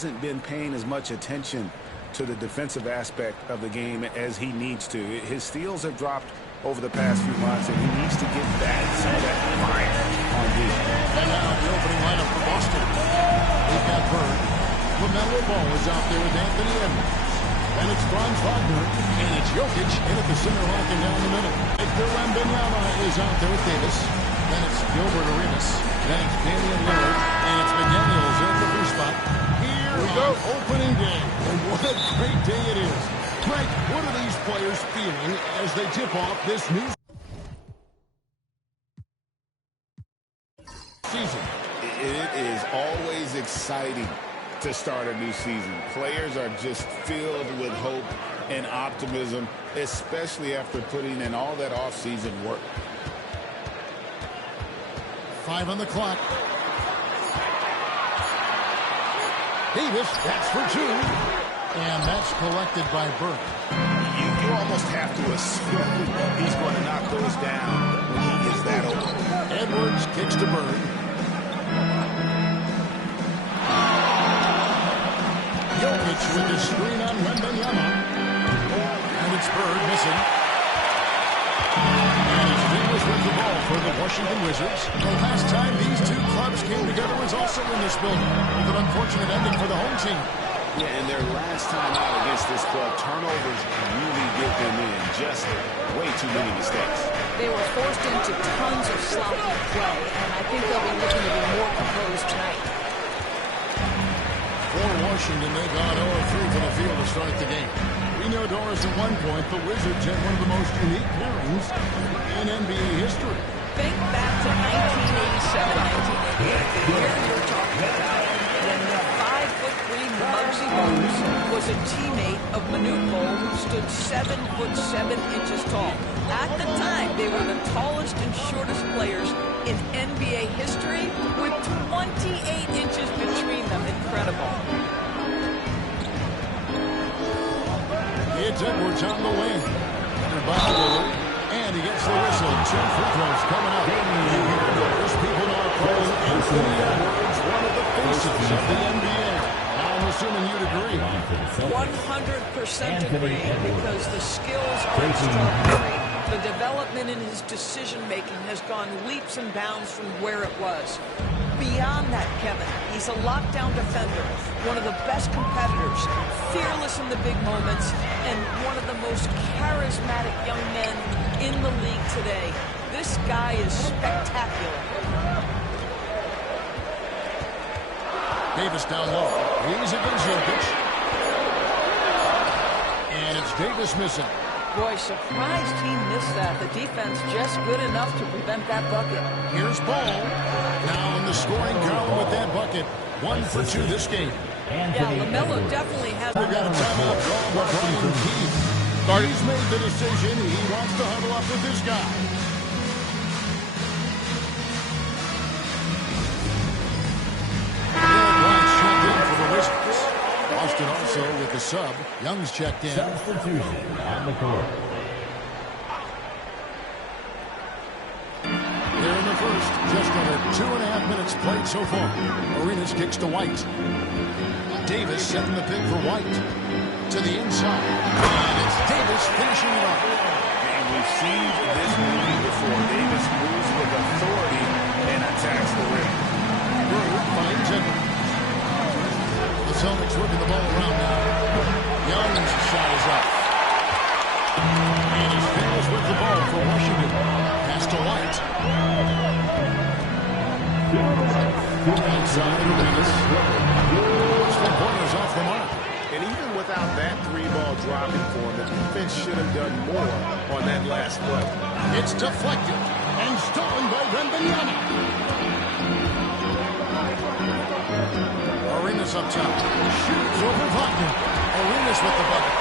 hasn't been paying as much attention to the defensive aspect of the game as he needs to. His steals have dropped over the past few months, and he needs to get back some of that fire on defense. And now the opening lineup for Boston. They've got Bird. LaMelo Ball is out there with Anthony Edwards. And it's Franz Wagner. And it's Jokic in at the center, locking down the middle. Victor Wembanyama is out there with Davis. Then it's Gilbert Arenas. Then it's Damian Lillard. And it's McDaniels in the first spot. Here we go. Opening day. And what a great day it is. Frank, what are these players feeling as they tip off this new season? It is always exciting to start a new season. Players are just filled with hope and optimism, especially after putting in all that off-season work. 5 on the clock. Davis, that's for 2. And that's collected by Bird. You almost have to assume he's going to knock those down when he is that open. Edwards kicks to Bird. Jokic with the screen on Wembanyama. And it's Bird missing. And it's Davis with the ball for the Washington Wizards. The last time these two clubs came together was also in this building, with an unfortunate ending for the home team. Yeah, and their last time out against this club, turnovers really did them in. Just way too many mistakes. They were forced into tons of sloppy play, and I think they'll be looking to be more composed tonight. For Washington, they've gone 0-3 from the field to start the game. We know Doris at one point, the Wizards had one of the most unique pairings in NBA history. Think back to 1987, 1988, the year you're talking about, when the 5'3" Muggsy Bogues was a teammate of Manute Bol, who stood 7'7" tall. At the time, they were the tallest and shortest players in NBA history, with 28 inches between them. Incredible. It's Edwards on the wing. And he gets the whistle. 2 free throws coming up. Those people now calling Anthony Edwards one of the faces of the NBA. I'm assuming you'd agree. 100% agree, because the skills are extraordinary. The development in his decision-making has gone leaps and bounds from where it was. Beyond that, Kevin, he's a lockdown defender, one of the best competitors, fearless in the big moments, and one of the most charismatic young men in the league today. This guy is spectacular. Davis down low. He's against Jokic. And it's Davis missing. Boy, surprised he missed that. The defense just good enough to prevent that bucket. Here's Ball. Now in the scoring column with that bucket. 1 for 2 this game. Yeah, LaMelo definitely has. We've got a timeout call by Brian Keith. He's made the decision. He wants to huddle up with this guy. Boston also with the sub. Young's checked in. Substitution on the court. Here in the first, just over 2.5 minutes played so far. Arenas kicks to White. Davis setting the pick for White. To the inside. And it's Davis finishing it off. And we've seen this movie before. Davis moves with authority and attacks the rim. Bird finds Edwards. The Celtics working the ball around now. Young's shot is up. And he fails with the ball for Washington. Pass to White. Inside Arenas. 3-pointers off the mark. And even without that 3-ball dropping for him, the defense should have done more on that last play. It's deflected and stolen by Wembanyama. Arenas up top. Shoots over Wagner. Arenas with the bucket.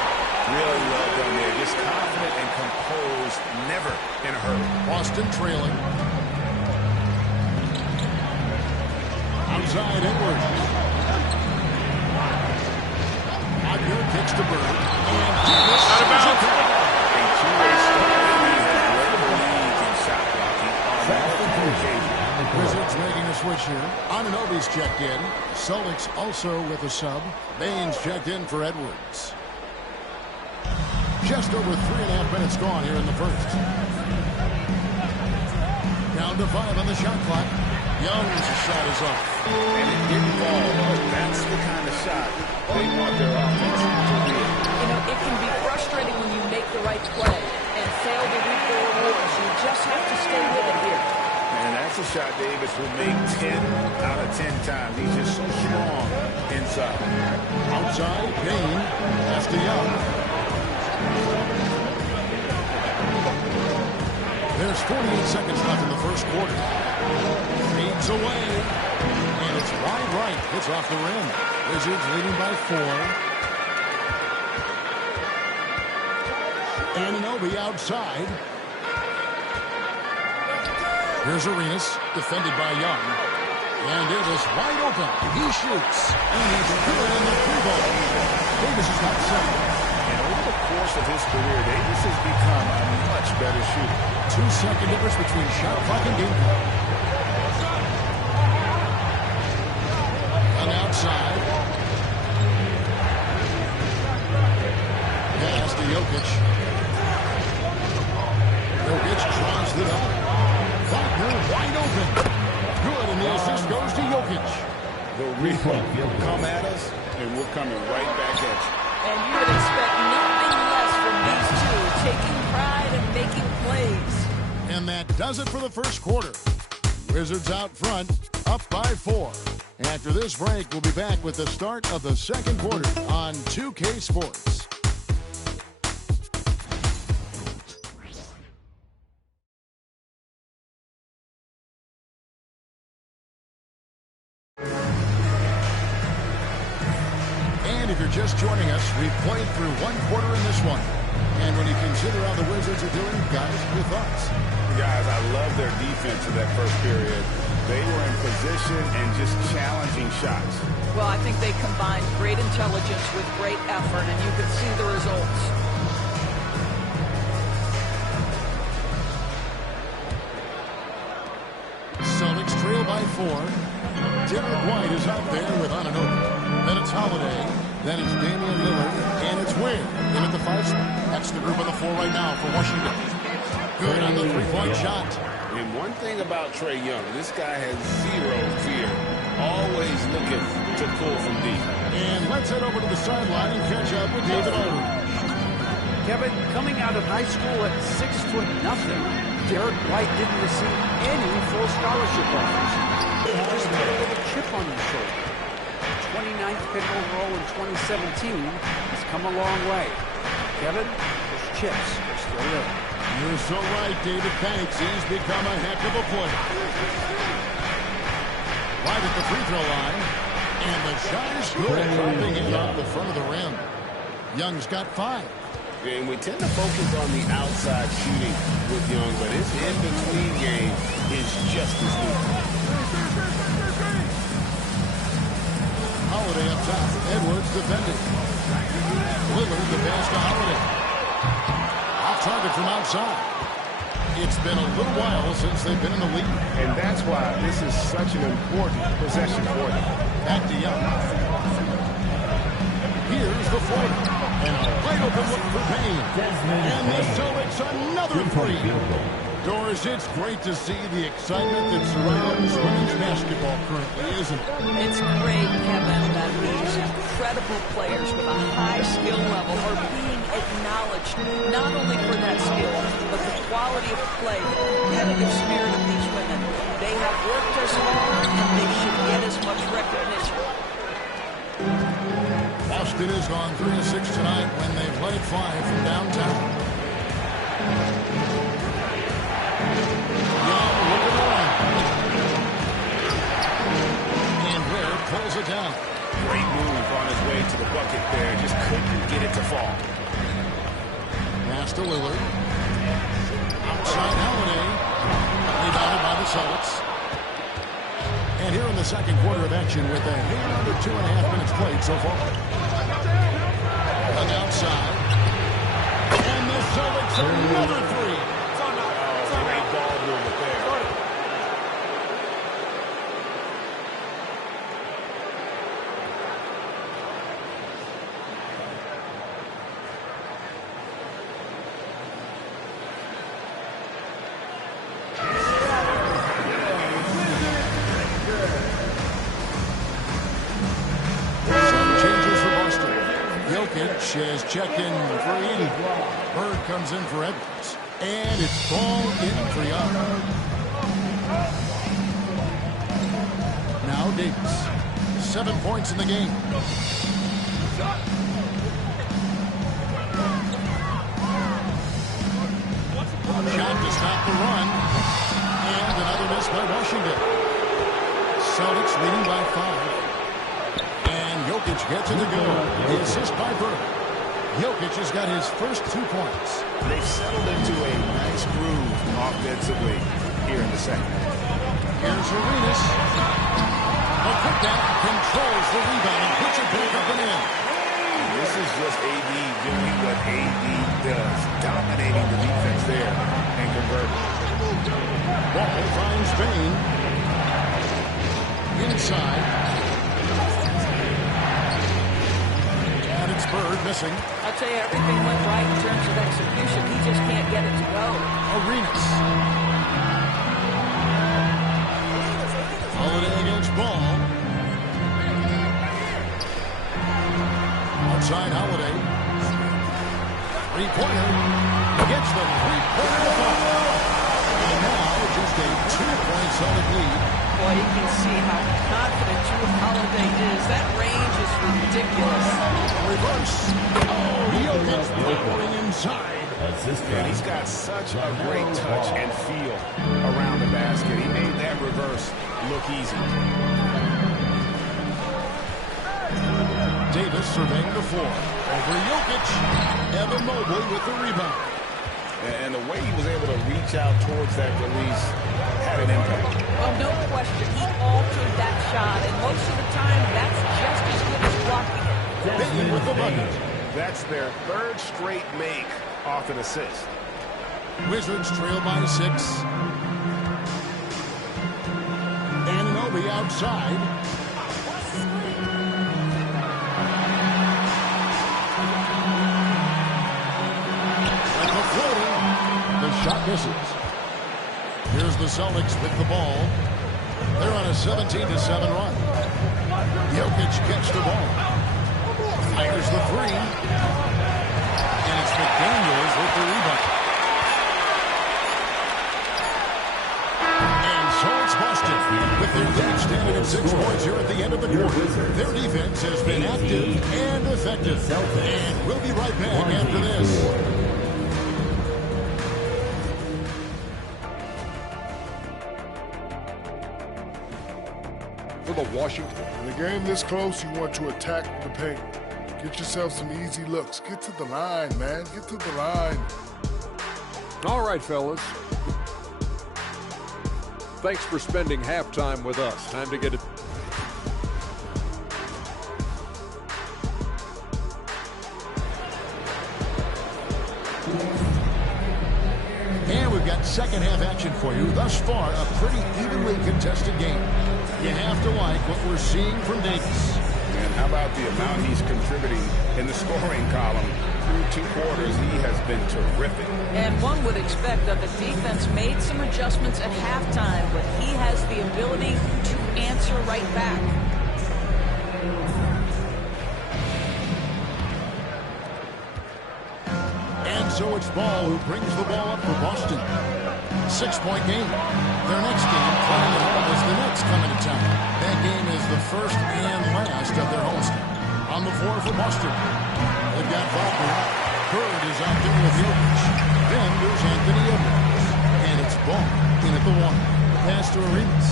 Really well done there. Just confident and composed. Never in a hurry. Boston trailing. Outside Edwards. Wagner kicks to Bird. And Davis. Out of bounds. A two-way start. He has led the league in shot blocking on multiple occasions. Wizards making a switch here. Anunoby's checked in. Celtics also with a sub. Baines checked in for Edwards. Just over 3.5 minutes gone here in the first. Down to 5 on the shot clock. Young's shot is off. And it didn't fall, but that's the kind of shot they want their offense to be. You know, it can be frustrating when you make the right play and fail to reap the rewards. You just have to stay with it here. And that's a shot Davis will make 10 out of 10 times. He's just so strong inside. Outside, Payne. That's to Young. There's 48 seconds left in the first quarter. Fades away. And it's wide right. It's off the rim. Wizards leading by 4. Anunoby outside. Here's Arenas, defended by Young. And it is wide open. He shoots. And he's good in the free ball. Davis has got 7. And over the course of his career, Davis has become a much better shooter. 2-second difference between shot clock and game clock. And outside. Pass to Jokic. Jokic draws it up. Wagner wide open. Good, and the assist goes to Jokic. The rebound come at us, and we're coming right back at you. And you would expect nothing less from these two, taking pride and making plays. And that does it for the first quarter. Wizards out front, up by 4. After this break, we'll be back with the start of the second quarter on 2K Sports. And if you're just joining us, we've played through one quarter in this one. And when you consider how the Wizards are doing, guys, your thoughts? Guys, I love their defense in that first period. They were in position and just challenging shots. Well, I think they combined great intelligence with great effort, and you can see the results. Celtics trail by 4. Derek White is out there with Anunoby. Then it's Holiday. Then it's Damian Lillard. And it's Ware in at the 5 spot. That's the group on the floor right now for Washington. Good on the three-point shot. And one thing about Trae Young, this guy has zero fear. Always looking to pull from deep. And let's head over to the sideline and catch up with David Aldridge. Kevin, coming out of high school at 6'0", Derek White didn't receive any full scholarship offers. He was playing with a chip on his shoulder. 29th pick overall in 2017. He's come a long way. Kevin, those chips are still there. You're so right, David. Thanks. He's become a heck of a player. Right at the free throw line. And the shot is good. Dropping in off the front of the rim. Young's got 5. And we tend to focus on the outside shooting with Young, but his in-between game is just as good. Holiday up top. Edwards defending. Lillard the pass to Holiday. Off target from outside. It's been a little while since they've been in the lead. And that's why this is such an important possession for them. Back to Young. Here's the floater. And a wide open look for Payne. And the Celtics another three. Doris, it's great to see the excitement that surrounds women's basketball currently, isn't it? It's great, Kevin, that these incredible players with a high skill level are being acknowledged, not only for that skill, but the quality of play, the competitive spirit of these women. They have worked as hard, and they should get as much recognition. Boston has gone 3 of 6 tonight when they've led 5 from downtown. Young looking around. And Ware pulls it down. Great move on his way to the bucket there. Just couldn't get it to fall. Pass to Lillard. Outside Holiday. Rebounded by the Celtics. And here in the second quarter of action with a hair under 2.5 minutes played so far. And outside. And the Celtics another 3. Great ball movement there. has checked in for Edie. Bird comes in for Edwards. And it's ball in for Young. Now Davis. 7 points in the game. Shot to stop the run. And another miss by Washington. Celtics leading by 5. And Jokic gets it to go. The assist by Bird. Jokic has got his first 2 points. They've settled into a nice groove offensively here in the second. Here's Arenas. A putback controls the rebound and puts it back up and in. This is just AD doing what AD does, dominating the defense there and converting. Ball finds Bain. Inside. And it's Bird missing. I'll tell you, everything went right in terms of execution. He just can't get it to go. Arenas. Holiday against Ball. Outside Holiday. Three-pointer. Gets the three-pointer ball. And now just a 2-point Celtic lead. Boy, you can see how confident Drew Holiday is. That range is ridiculous. Reverse. Oh, Jokic powering inside. And he's got such a great touch and feel around the basket. He made that reverse look easy. Davis surveying the floor. Over Jokic. Evan Mobley with the rebound. And the way he was able to reach out towards that release had an impact. Oh, no question. He altered that shot, and most of the time, that's just as good as blocking it. Bain with the bucket. That's their third straight make off an assist. Wizards trail by 6. Anunoby outside. And the floater. The shot misses. Here's the Celtics with the ball. They're on a 17-7 run. Jokic gets the ball. Fires the 3. And it's McDaniels with the rebound. And so it's Boston with their lead standing at 6 points here at the end of the quarter. Their defense has been active and effective. And we'll be right back after this. For the Washington. In a game this close, you want to attack the paint. Get yourself some easy looks. Get to the line, man. Get to the line. All right, fellas. Thanks for spending halftime with us. Time to get it. And we've got second half action for you. Thus far, a pretty evenly contested game. You have to like what we're seeing from Davis. And how about the amount he's contributing in the scoring column? Through 2 quarters, he has been terrific. And one would expect that the defense made some adjustments at halftime, but he has the ability to answer right back. And so it's Ball who brings the ball up for Boston. 6-point game. Their next game, playing at home, is the Nets coming to town. That game is the first and last of their homestand. On the floor for Boston. They've got Wagner. Bird is out there with Jokic. Then there's Anthony Edwards. And it's Ball in at the 1. Pass to Arenas.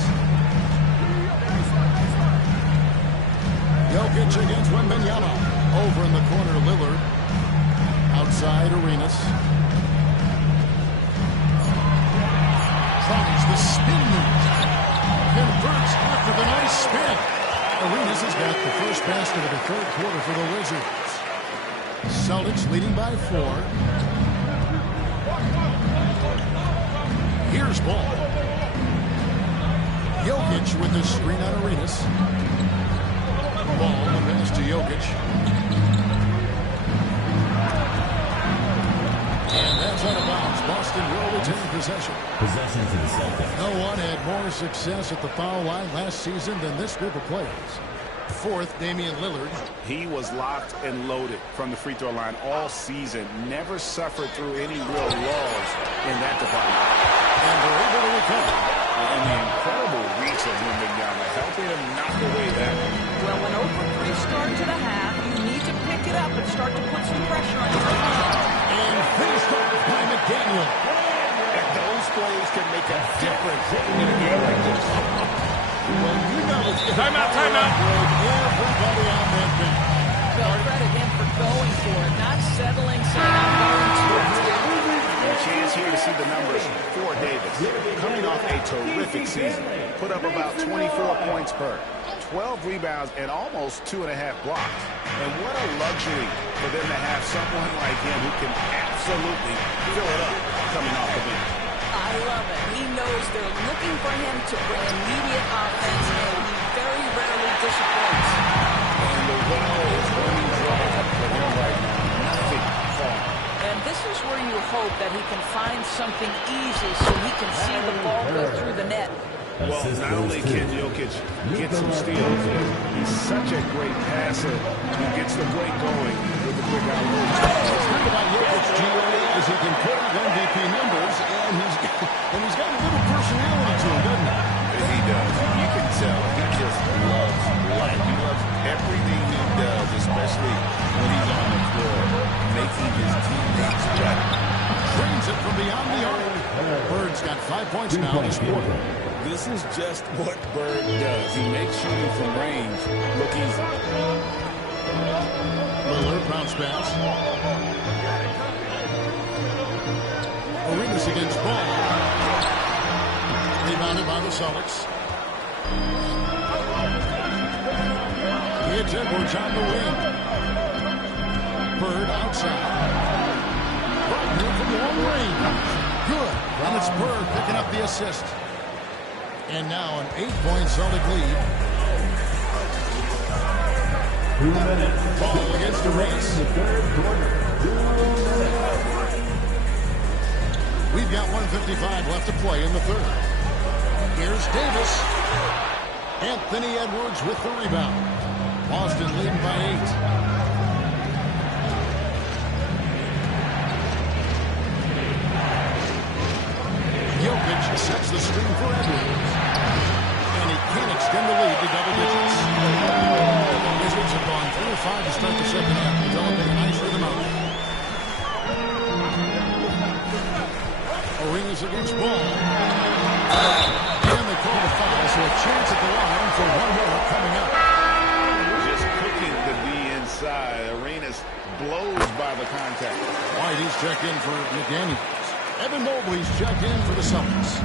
Jokic against Wembanyama. Over in the corner, Lillard. Outside, Arenas. Tries the spin move. Converts after the nice spin. Arenas has got the first basket of the third quarter for the Wizards. Celtics leading by 4. Here's Ball. Jokic with the screen on Arenas. Ball, the pass to Jokic. And that's out of bounds. Boston will retain possession. Possession to the Celtics. No one had more success at the foul line last season than this group of players. Fourth, Damian Lillard. He was locked and loaded from the free throw line all season. Never suffered through any real lulls in that department. And they're able to recover. And the incredible reach of Wembanyama, helping him knock away that one. Well, an 0-for-3 start to the half. You need to pick it up and start to put some pressure on your opponent. And finished off by McDaniel. And those plays can make a difference in a game like this. Well, you know it's Timeout. everybody on that bench. Well, credit him for going for it, not settling, saying I'm going to attack. And a chance here to see the numbers for Davis. Coming off a terrific season. Put up about 24 points per, 12 rebounds, and almost 2.5 blocks. And what a luxury for them to have someone like him who can absolutely fill it up coming off the bench. I love it. He knows they're looking for him to bring immediate offense, and he very rarely disappoints. And the well is running dry for him right now. Nothing falling. And this is where you hope that he can find something easy so he can see the ball go through the net. Well, not only can Jokic get some steals, he's such a great passer. He gets the break going with the quick outlet. Think about Jokic, G.A., as he can put up MVP numbers, and he's got a little personality to him, doesn't he? He does. You can tell he just loves life. He loves everything he does, especially when he's on the floor, making his teammates better. Drains it from beyond the arc. Bird's got 5 points now this quarter. This is just what Bird does. He makes shooting from range look easy. Lillard, bounce pass. Arenas against Ball. Rebounded by the Celtics. It's Edwards on the wing. Bird outside. Wagner from long range. Good. And it's Bird picking up the assist. And now an 8-point Celtic lead. 2 minutes. Ball against the race. The third quarter. 2 minutes. We've got 1:55 left to play in the third. Here's Davis. Anthony Edwards with the rebound. Boston leading by 8. Jokic sets the screen for Edwards. And he can't extend the lead to double digits. Wizards have gone 3 of 5 to start the second half, developing a nice rhythm out. Arenas against Ball. And they call the foul, so a chance at the line for one more coming up. Just cooking the D inside. Arenas blows by the contact. Whitey's checked in for McDaniel. Evan Mobley's checked in for the Celtics.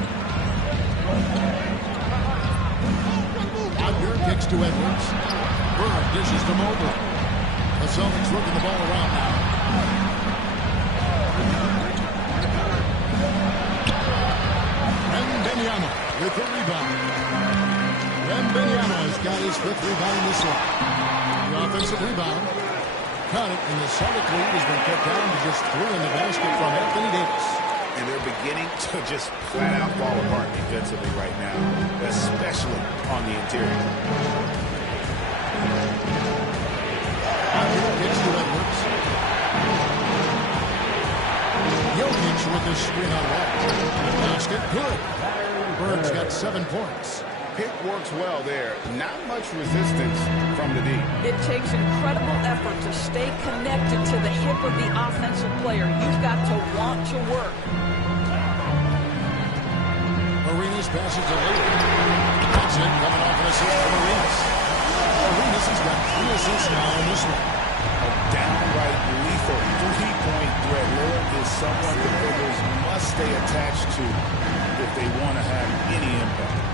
Wagner kicks to Edwards. Bird dishes to Mobley. The Celtics working the ball around now. Wembanyama with the rebound. Wembanyama's got his 5th rebound in this one. The offensive rebound. Count it, and the Celtic lead has been cut down to just 3 in the basket from Anthony Davis. And they're beginning to just flat out fall apart defensively right now, especially on the interior. Gets to Edwards. Jokic with the screen on Wall. Basket good. Bird's got 7 points. Pick works well there. Not much resistance from the D. It takes incredible effort to stay connected to the hip of the offensive player. You've got to want to work. Arenas passes to Lillard. That's it, coming off an assist from Arenas. Arenas has got 3 assists now in this one. A downright lethal 3-point threat. Lillard is someone the Clippers must stay attached to if they want to have any impact.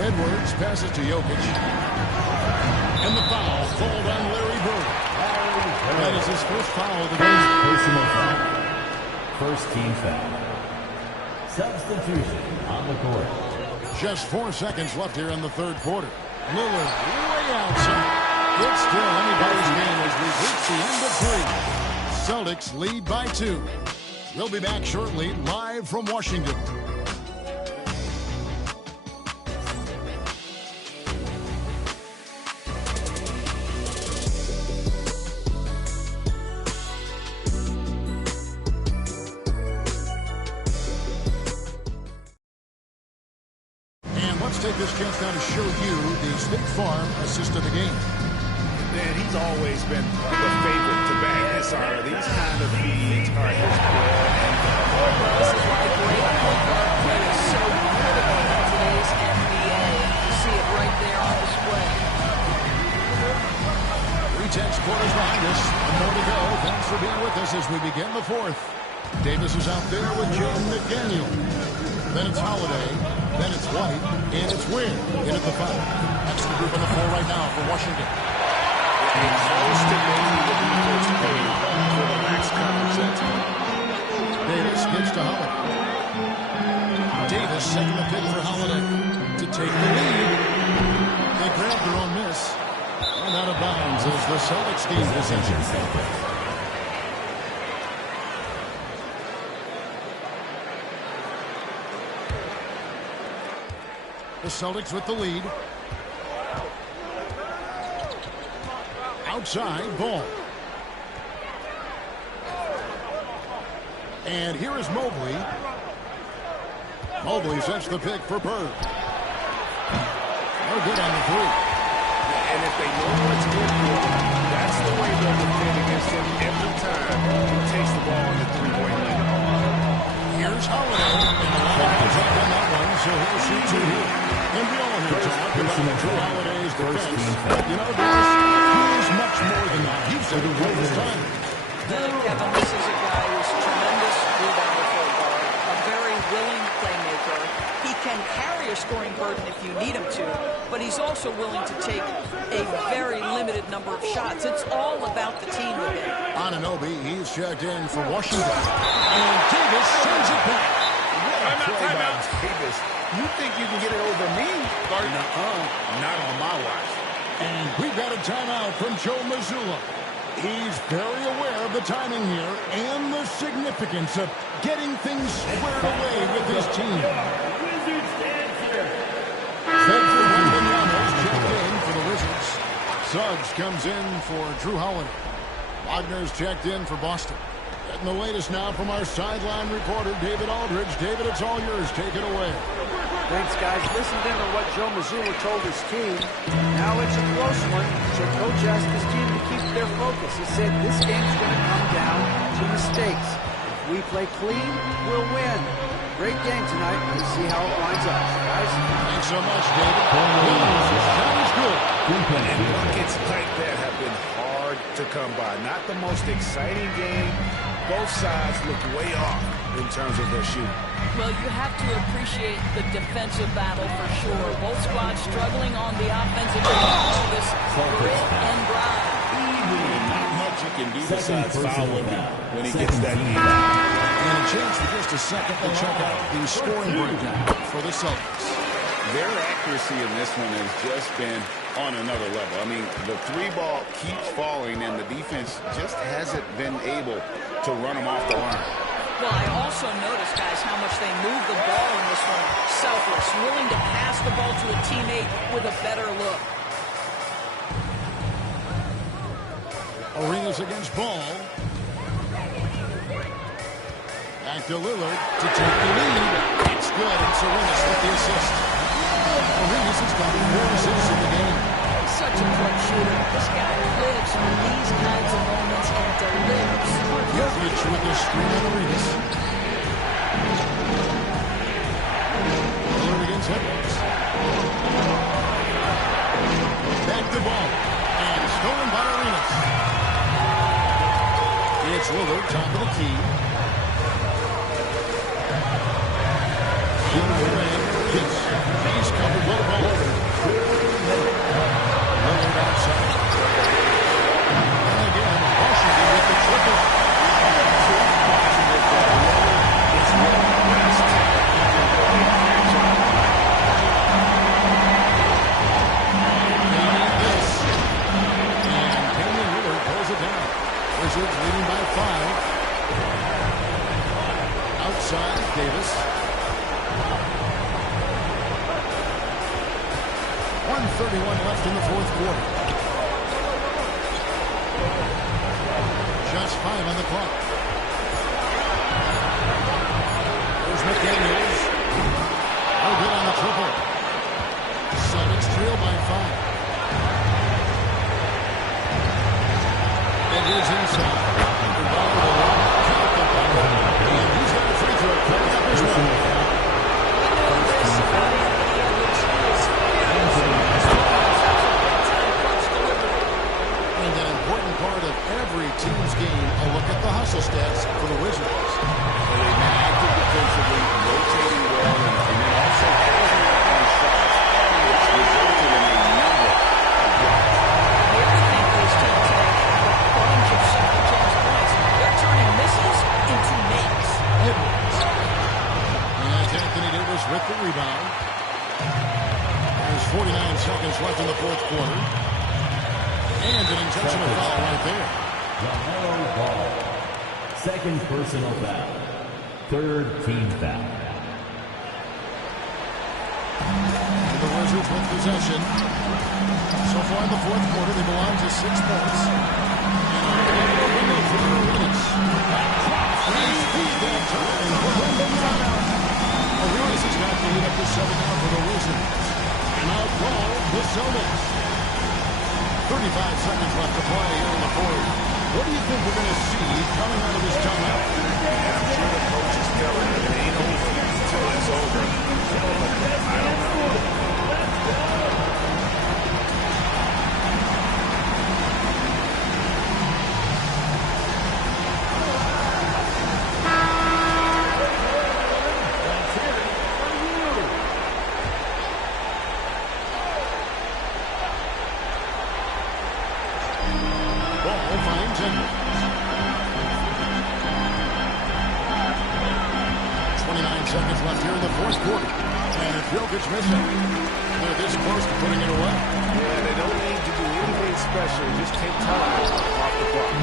Edwards passes to Jokic. And the foul called on Larry Bird. That is his first foul of the game. Personal foul. First team foul. Substitution on the court. Just 4 seconds left here in the third quarter. Lillard way outside. It's still anybody's game as we've reached the end of 3. Celtics lead by 2. We'll be back shortly, live from Washington. this chance now to show you the State Farm assist of the game. Man, he's always been the favorite to bag this honor. These kind of feeds are his bread and butter. This is why great point guard play is so critical in today's NBA. You see it right there on display. 3:10 quarters behind us. And more to go. Thanks for being with us as we begin the fourth. Davis is out there with Jaden McDaniel. Then it's Holiday. Then it's White. And it's Wynn in at the 5. That's the group on the floor right now for Washington. Close to making the defense pay for the max coverage that time. Davis gets to Holiday. Davis setting the pick for Holiday to take the lead. They grabbed their own miss. And out of bounds as the Celtics gain possession. The Celtics with the lead. Outside, ball. And here is Mobley. Mobley sets the pick for Bird. No good on the 3. And if they know what's good for him, that's the way they'll defend against him every time he takes the ball in the three-point line. Here's Holiday. And a lot of contact on that one, so he'll shoot 2 here. And we all heard talk about Drew Holiday's defense. But, you know, he's much more than that. He's said it all this time. Kevin, this is a guy who's tremendous rebounder for a guard, a very willing playmaker. He can carry a scoring burden if you need him to, but he's also willing to take a very limited number of shots. It's all about the team with him. Anunoby, he's checked in for Washington. And Davis sends it back. Time out. Davis, you think you can get it over me? Not on my watch. And we've got a timeout from Joe Mazzulla. He's very aware of the timing here and the significance of getting things squared away with his team. Cedric Wembanyama's checked in for the Wizards. Suggs comes in for Drew Holiday. Wagner's checked in for Boston. Getting the latest now from our sideline reporter, David Aldridge. David, it's all yours. Take it away. Thanks, guys. Listen in to what Joe Mazzulla told his team. Now it's a close one, so Coach asked his team to keep their focus. He said this game's going to come down to mistakes. If we play clean, we'll win. Great game tonight. Let's see how it winds up, guys. Thanks so much, David. That is good. And buckets like that have been hard to come by. Not the most exciting game. Both sides look way off in terms of their shooting. Well, you have to appreciate the defensive battle for sure. Both squads struggling on the offensive end. All this grit and grind. Not much you can do besides foul him when he gets that lead. And a chance for just a second to check out the scoring breakdown for the Celtics. Their accuracy in this one has just been on another level. I mean, the 3-ball keeps falling, and the defense just hasn't been able to run them off the line. Well, I also noticed, guys, how much they move the ball in this one. Selfless, willing to pass the ball to a teammate with a better look. Arenas against Ball. Back to Lillard to take the lead. It's good, and Arenas with the assist. Arenas has got 4 assists in the game. Such a clutch shooter. This guy lives for these kinds of moments and delivers. Jokic with the screen on Arenas. Lillard against Edwards. Back to Ball. And stolen by Arenas. It's Lillard, top of the key. He's covered well by Lillard. Lillard outside. And again, Washington with the triple. They need this. And Damian Lillard pulls it down. Wizards leading by 5. Outside, Davis. 1:31 left in the fourth quarter. Just 5 on the clock. There's McDaniels. No good on the triple. Celtics trail by 5. And here's inside. The ball to the line. Count the ball. And he's got a free throw coming up as well. And an important part of every team's game, a look at the hustle stats for the Wizards. They've been active defensively, rotating well, and then also closing out on shots, which resulted in a number of blocks. The other thing these teams have a bunch of second chance points. They're turning misses into makes. Edwards. And Anthony Davis with the rebound. There's 49 seconds left in the fourth quarter. And an intentional foul right there. LaMelo Ball. Second personal foul. Third team foul. And the Wizards with possession. So far in the fourth quarter, they belong to 6 points. And a window for the Arenas. Free speed that time. Arenas has got the lead up to 7 now for the Wizards. And out ball, the Celtics. 35 seconds left to play here in the fourth. What do you think we're going to see coming out of this timeout? I'm sure the coach is telling him it ain't over until it's over. I don't know. Ball finds Edwards. 29 seconds left here in the fourth quarter. And if Jokic missing, they're this close to putting it away. Yeah, they don't need to do anything special. Just take time off the clock.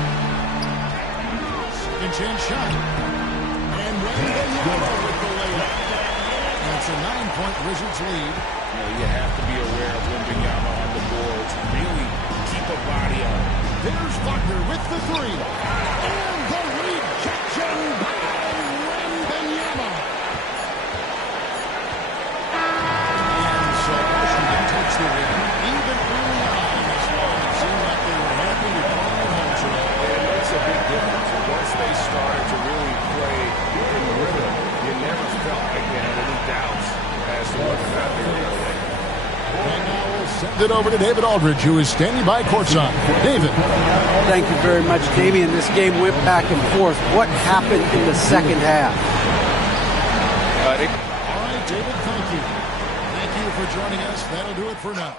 Second chance shot. And Wembanyama with the layup. And it's a 9-point Wizards lead. You know, you have to be aware of Wembanyama on the boards. Really keep a body on him. There's Wagner with the three. And the rejection by Wembanyama. And so Washington takes the win. Even early on in this one, it seemed like they were happy to come home tonight. It makes a big difference. And once they started to really play in rhythm, you never felt like they had any doubts as to whether or not they were going to win. And now we'll send it over to David Aldridge, who is standing by courtside. David. Thank you very much, Damian. This game went back and forth. What happened in the second half? All right, David, thank you. Thank you for joining us. That'll do it for now.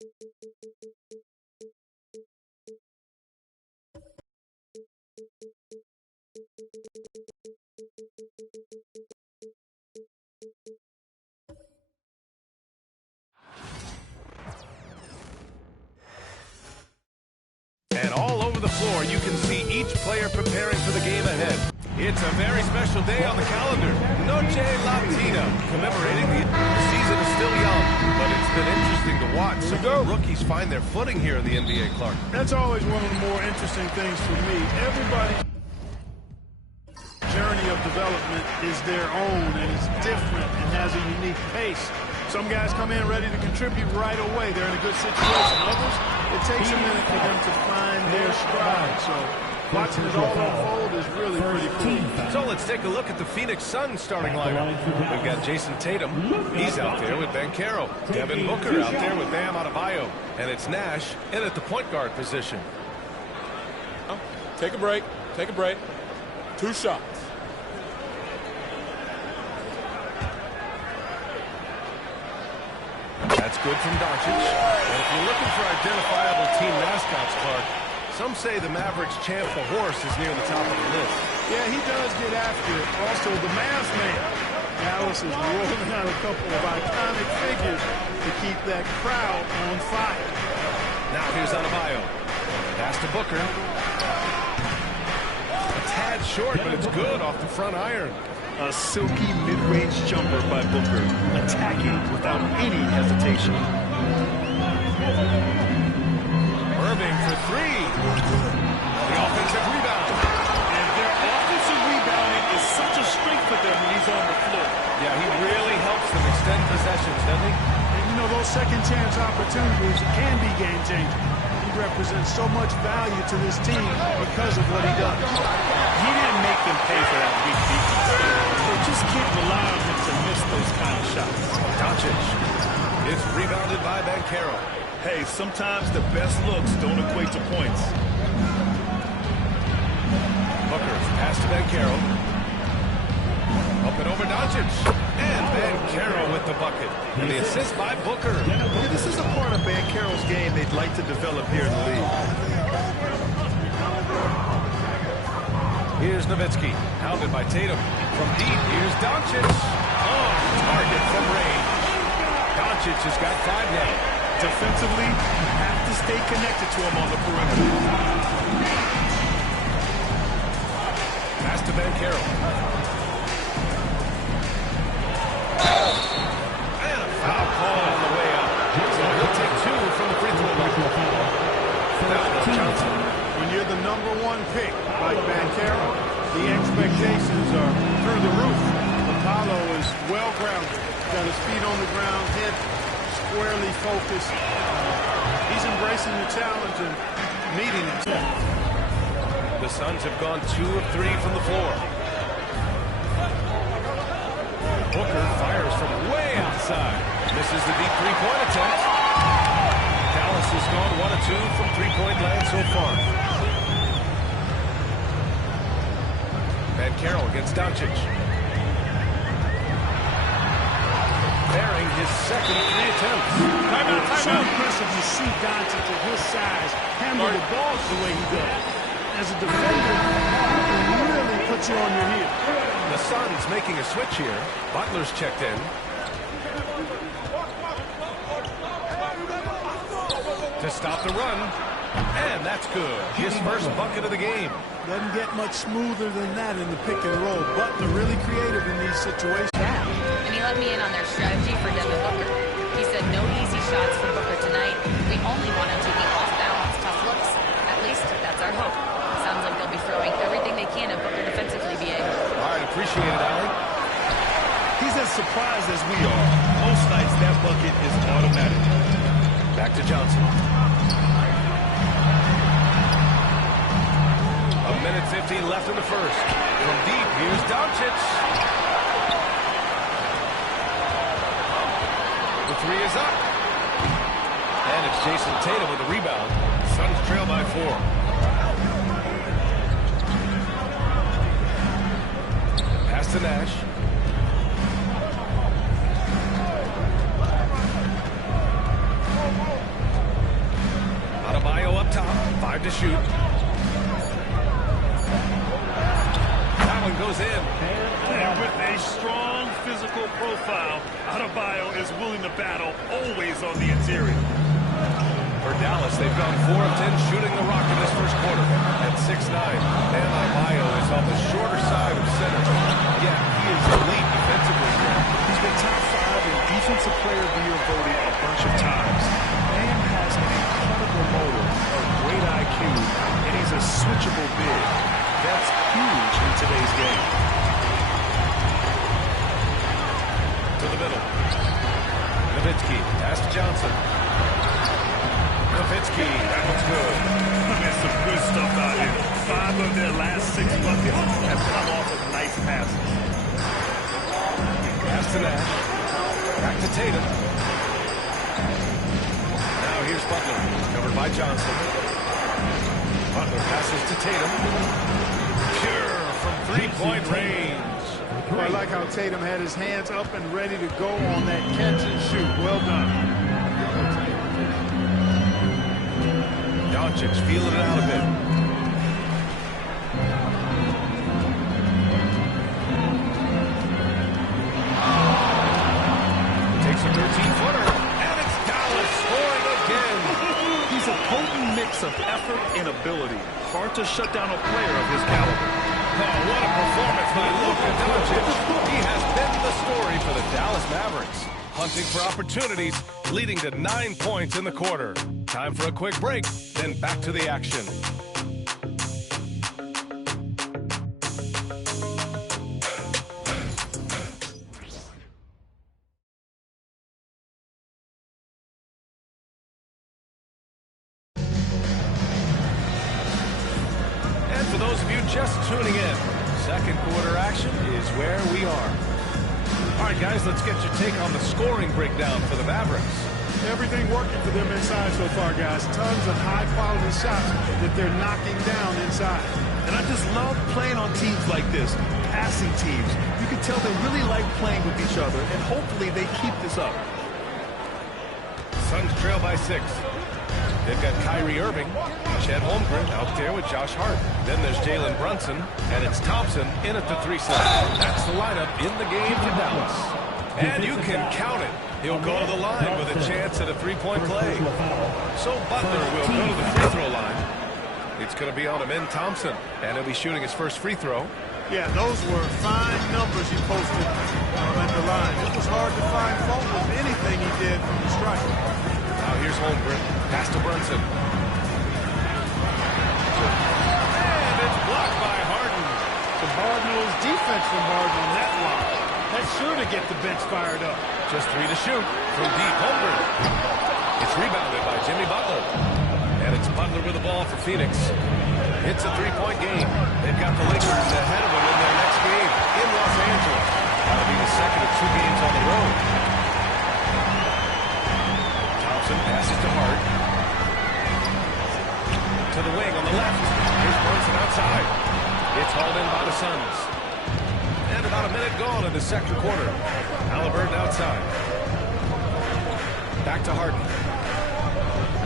And all over the floor, you can see each player preparing for the game ahead. It's a very special day on the calendar. Noche Latina, commemorating the season is still young, but it's been interesting to watch some rookies find their footing here in the NBA, Clark. That's always one of the more interesting things for me. Everybody's journey of development is their own, and it's different and has a unique pace. Some guys come in ready to contribute right away. They're in a good situation. Others, it takes a minute for them to find their stride. So watching it all unfold is really pretty cool. So let's take a look at the Phoenix Suns starting lineup. We've got Jason Tatum. He's out there with Banchero. Devin Booker out there with Bam Adebayo. And it's Nash in at the point guard position. Take a break. Take a break. 2 shots. That's good from Doncic. And if you're looking for identifiable team mascots, Clark, some say the Mavericks champ the horse is near the top of the list. Yeah, he does get after it. Also, the mask man. Dallas is rolling out a couple of iconic figures to keep that crowd on fire. Now here's Adebayo. Pass to Booker. A tad short, but it's good off the front iron. A silky mid-range jumper by Booker, attacking without any hesitation. Irving for 3. The offensive rebound. And their offensive rebounding is such a strength for them when he's on the floor. Yeah, he really helps them extend possessions, doesn't he? And you know, those second chance opportunities can be game-changing. He represents so much value to this team because of what he does. He didn't make them pay for that weak defense. They just can't rely on him to miss those kind of shots. Doncic. It's rebounded by Banchero. Hey, sometimes the best looks don't equate to points. Booker's pass to Banchero. Up and over Doncic. And Banchero with the bucket. And the assist by Booker. Yeah, this is a part of Banchero's game they'd like to develop here in the league. Here's Nowitzki. Hounded by Tatum. From deep, here's Doncic. Oh, target from range. Doncic has got 5 now. Defensively, you have to stay connected to him on the perimeter. Pass to Banchero. And a foul call on the way out. So he'll take 2 from the free throw line. Now Johnson. When you're the #1 pick, like Banchero, the expectations are through the roof. Apollo is well-grounded. Got his feet on the ground, head squarely focused. He's embracing the challenge and meeting it. The Suns have gone 2 of 3 from the floor. Booker fires from way outside. Misses the deep three-point attempt. Dallas has gone 1 of 2 from three-point land so far. Banchero against Doncic. Bearing his second 3 attempts. So impressive to see Doncic at his size handle the ball the way he does. As a defender, it really puts you on your heels. The Suns making a switch here. Butler's checked in. To stop the run. And that's good. His first bucket of the game. Doesn't get much smoother than that in the pick and roll. Butler really creative in these situations. And he let me in on their strategy for Devin Booker. He said no easy shots for Booker tonight. We only want him to be off balance, tough looks. At least that's our hope. Sounds like they'll be throwing everything they can at Booker defensively, BA. All right, appreciate it, Allie. He's as surprised as we are. Most nights that bucket is automatic. Back to Johnson. A minute 15 left in the first. From deep, here's Doncic. The 3 is up. And it's Jason Tatum with the rebound. Suns trail by 4. Pass to Nash. 5 to shoot. That one goes in. And with a strong physical profile, Adebayo is willing to battle, always on the interior. For Dallas, they've gone 4 of 10 shooting the rock in this first quarter at 6'9". And Adebayo is on the shorter side of center. Yeah, he is elite defensively here. He's been top 5 in Defensive Player of the Year voting a bunch of times. Man has an incredible motor, a great IQ, and he's a switchable big. That's huge in today's game. To the middle. Nowitzki, pass to Johnson. Nowitzki, that one's good. There's some good stuff out here. 5 of their last 6 buckets have come off of nice passes. Pass to Nash. Back to Tatum. Now here's Butler. Covered by Johnson. Butler passes to Tatum. Pure from three-point range. I like how Tatum had his hands up and ready to go on that catch and shoot. Well done. Doncic feeling it out a bit. Takes a 13-footer, and it's Dallas scoring again. He's a potent mix of effort and ability. Hard to shut down a player of his caliber. Oh, what a performance by Luka Doncic. He has been the story for the Dallas Mavericks. Hunting for opportunities, leading to 9 points in the quarter. Time for a quick break, then back to the action. And for those of you just tuning in, second quarter action is where we are. All right, guys, let's get your take on the scoring breakdown for the Mavericks. Everything working for them inside so far, guys. Tons of high-quality shots that they're knocking down inside. And I just love playing on teams like this, passing teams. You can tell they really like playing with each other, and hopefully they keep this up. Suns trail by 6. They've got Kyrie Irving, Chet Holmgren out there with Josh Hart. Then there's Jalen Brunson, and it's Thompson in at the 3 slot. That's the lineup in the game for Dallas. And you can count it. He'll go to the line with a chance at a three-point play. So Butler will go to the free throw line. It's going to be on Ben Thompson, and he'll be shooting his first free throw. Yeah, those were fine numbers he posted at the line. It was hard to find fault with anything he did from the stripe. Now here's Holmgren. Pass to Brunson. And it's blocked by Harden. Some hard-nosed defense from Harden on that block. That's sure to get the bench fired up. Just 3 to shoot from deep. Holmgren. It's rebounded by Jimmy Butler. And it's Butler with the ball for Phoenix. It's a three-point game. They've got the Lakers ahead of them in their next game in Los Angeles. That'll be the second of 2 games on the road. Thompson passes to Hart. To the wing on the left. Here's Brunson outside. It's hauled in by the Suns. And about a minute gone in the second quarter. Halliburton outside. Back to Harden.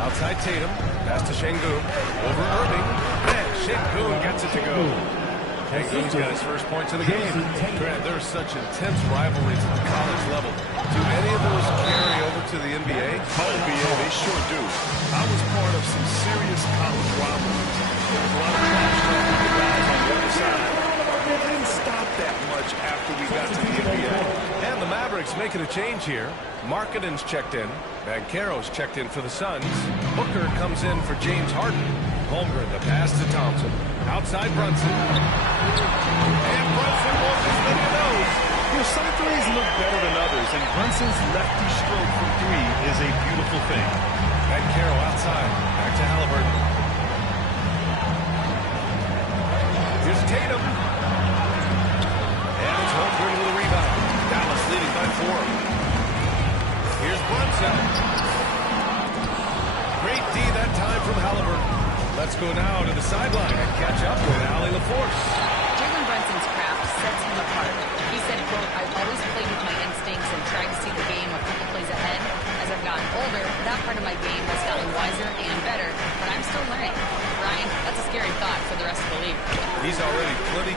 Outside Tatum. Pass to Şengün. Over Irving. And Şengün gets it to go. Şengün's got his first points of the game. Grant, there's such intense rivalries at the college level. Do any of those carry over to the NBA? They sure do. I was part of some serious college rivalries. There was a lot of trash talk with the guys on the other side. It didn't stop that much after we got to the NBA. And the Mavericks making a change here. Markkanen's checked in. Banchero's checked in for the Suns. Booker comes in for James Harden. Holmgren, the pass to Thompson. Outside Brunson. And Brunson won't miss many of those. Some threes look better than others, and Brunson's lefty stroke from 3 is a beautiful thing. Banchero outside. Back to Halliburton. Here's Tatum. And it's Holmgren with a rebound. Dallas leading by 4. Here's Brunson. Great D that time from Halliburton. Let's go now to the sideline and catch up with Allie LaForce. Jalen Brunson's craft sets him apart. He said, quote, "I've always played with my instincts and tried to see the game a couple plays ahead. As I've gotten older, that part of my game has gotten wiser and better, but I'm still learning.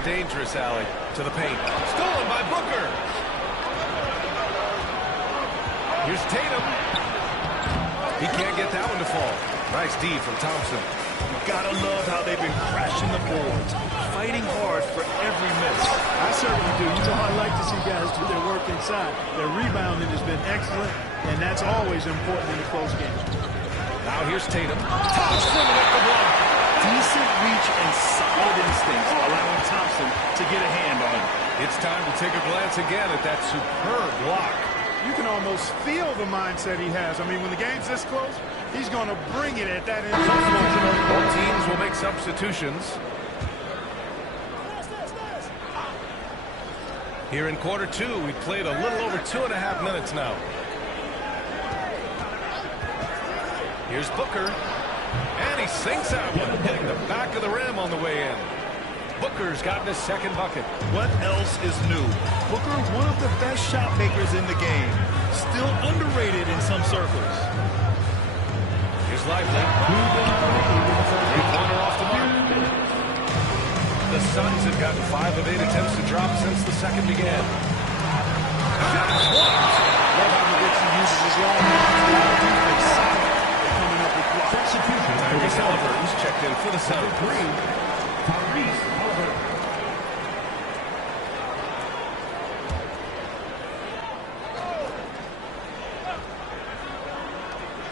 dangerous alley to the paint. Stolen by Booker. Here's Tatum. He can't get that one to fall. Nice D from Thompson. Gotta love how they've been crashing the boards, fighting hard for every miss. I certainly do. You know, I like to see guys do their work inside. Their rebounding has been excellent, and that's always important in a close game. Now here's Tatum. Thompson with the block. Decent reach and solid instincts, allowing Thompson to get a hand on him. It's time to take a glance again at that superb block. You can almost feel the mindset he has. I mean, when the game's this close, he's going to bring it at that end. Both teams will make substitutions. Here in quarter two, we played a little over 2.5 minutes now. Here's Booker. And he sinks that one, hitting the back of the rim on the way in. Booker's gotten his second bucket. What else is new? Booker, one of the best shot makers in the game. Still underrated in some circles. Here's Lively. Three-pointer off the mark. The Suns have gotten 5 of 8 attempts to drop since the second began. Shot is blocked. Love how he uses his long defense. Coming up with blocks. Tyrese Halliburton's checked in for the Suns.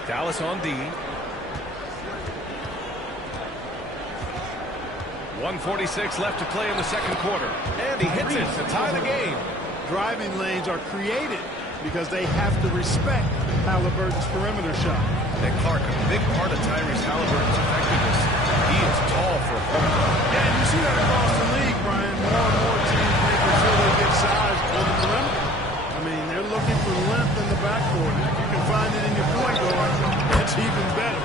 Dallas on D. 1:46 left to play in the second quarter. And he hits it to tie the game. Driving lanes are created because they have to respect Halliburton's perimeter shot. And Clark, a big part of Tyrese Halliburton's effectiveness. He is tall for a point guard. Yeah, and you see that across the league, Brian. More and more teams making sure they get size on the perimeter. I mean, they're looking for length in the backcourt. If you can find it in your point guard, that's even better.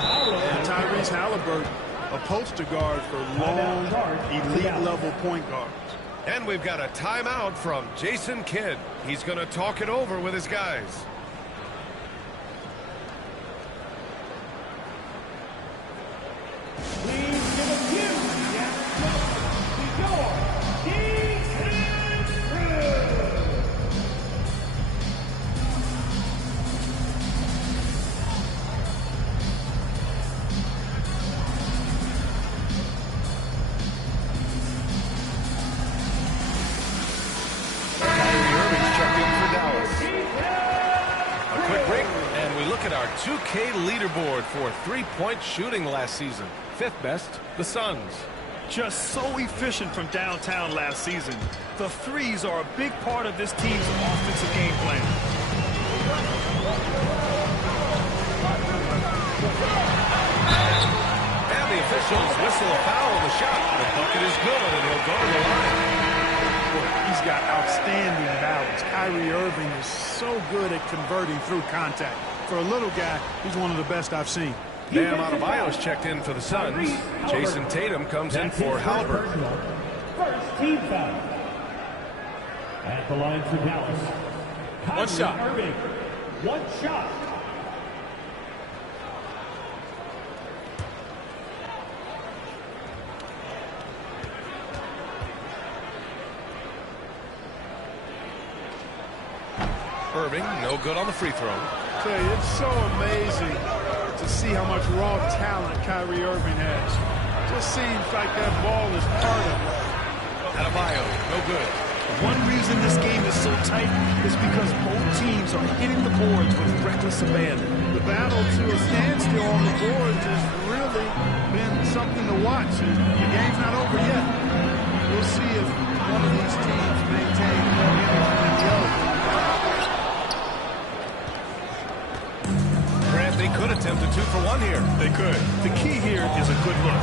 And Tyrese Halliburton, a poster guard for long, elite-level point guards. And we've got a timeout from Jason Kidd. He's going to talk it over with his guys. Please give a cue. Your defense crew. Look at our 2K leaderboard for three-point shooting last season. 5th best, the Suns. Just so efficient from downtown last season. The threes are a big part of this team's offensive game plan. And the officials whistle a foul on the shot. The bucket is good, and he'll go to the line. He's got outstanding balance. Kyrie Irving is so good at converting through contact. For a little guy, he's one of the best I've seen. Bam Adebayo's checked in for the Suns. Jason Tatum comes in for Halliburton. First team foul. At the line for Dallas. One shot. Irving. One shot. Irving, no good on the free throw. I tell you, it's so amazing to see how much raw talent Kyrie Irving has. Just seems like that ball is part of it. Adebayo, no good. One reason this game is so tight is because both teams are hitting the boards with reckless abandon. The battle to a standstill on the boards has really been something to watch. The game's not over yet. We'll see if one of these teams maintains more energy than the other. They could attempt a 2-for-1 here. They could. The key here is a good look.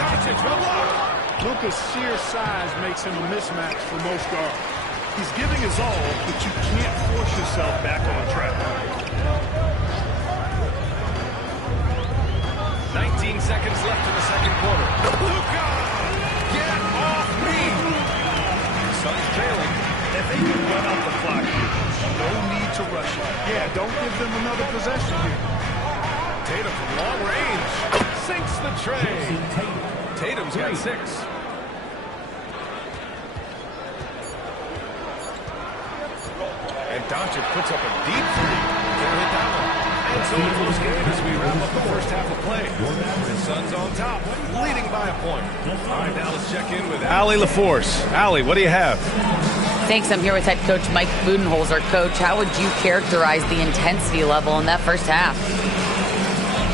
Doncic with a block. Luka's sheer size makes him a mismatch for most guards. He's giving his all, but you can't force yourself back on track. 19 seconds left in the second quarter. Luka! Get off me! Suns trailing. If they can run out the clock here, no need to rush it. Yeah, don't give them another possession here. Tatum from long range sinks the tray. Tatum's got 6. Doncic puts up a deep three. Can't hit that one. And so a close game as we wrap up the first half of play. The Suns on top, leading by a point. All right, now let's check in with Allie LaForce. Allie, what do you have? Thanks. I'm here with head coach Mike Budenholzer. Coach, how would you characterize the intensity level in that first half?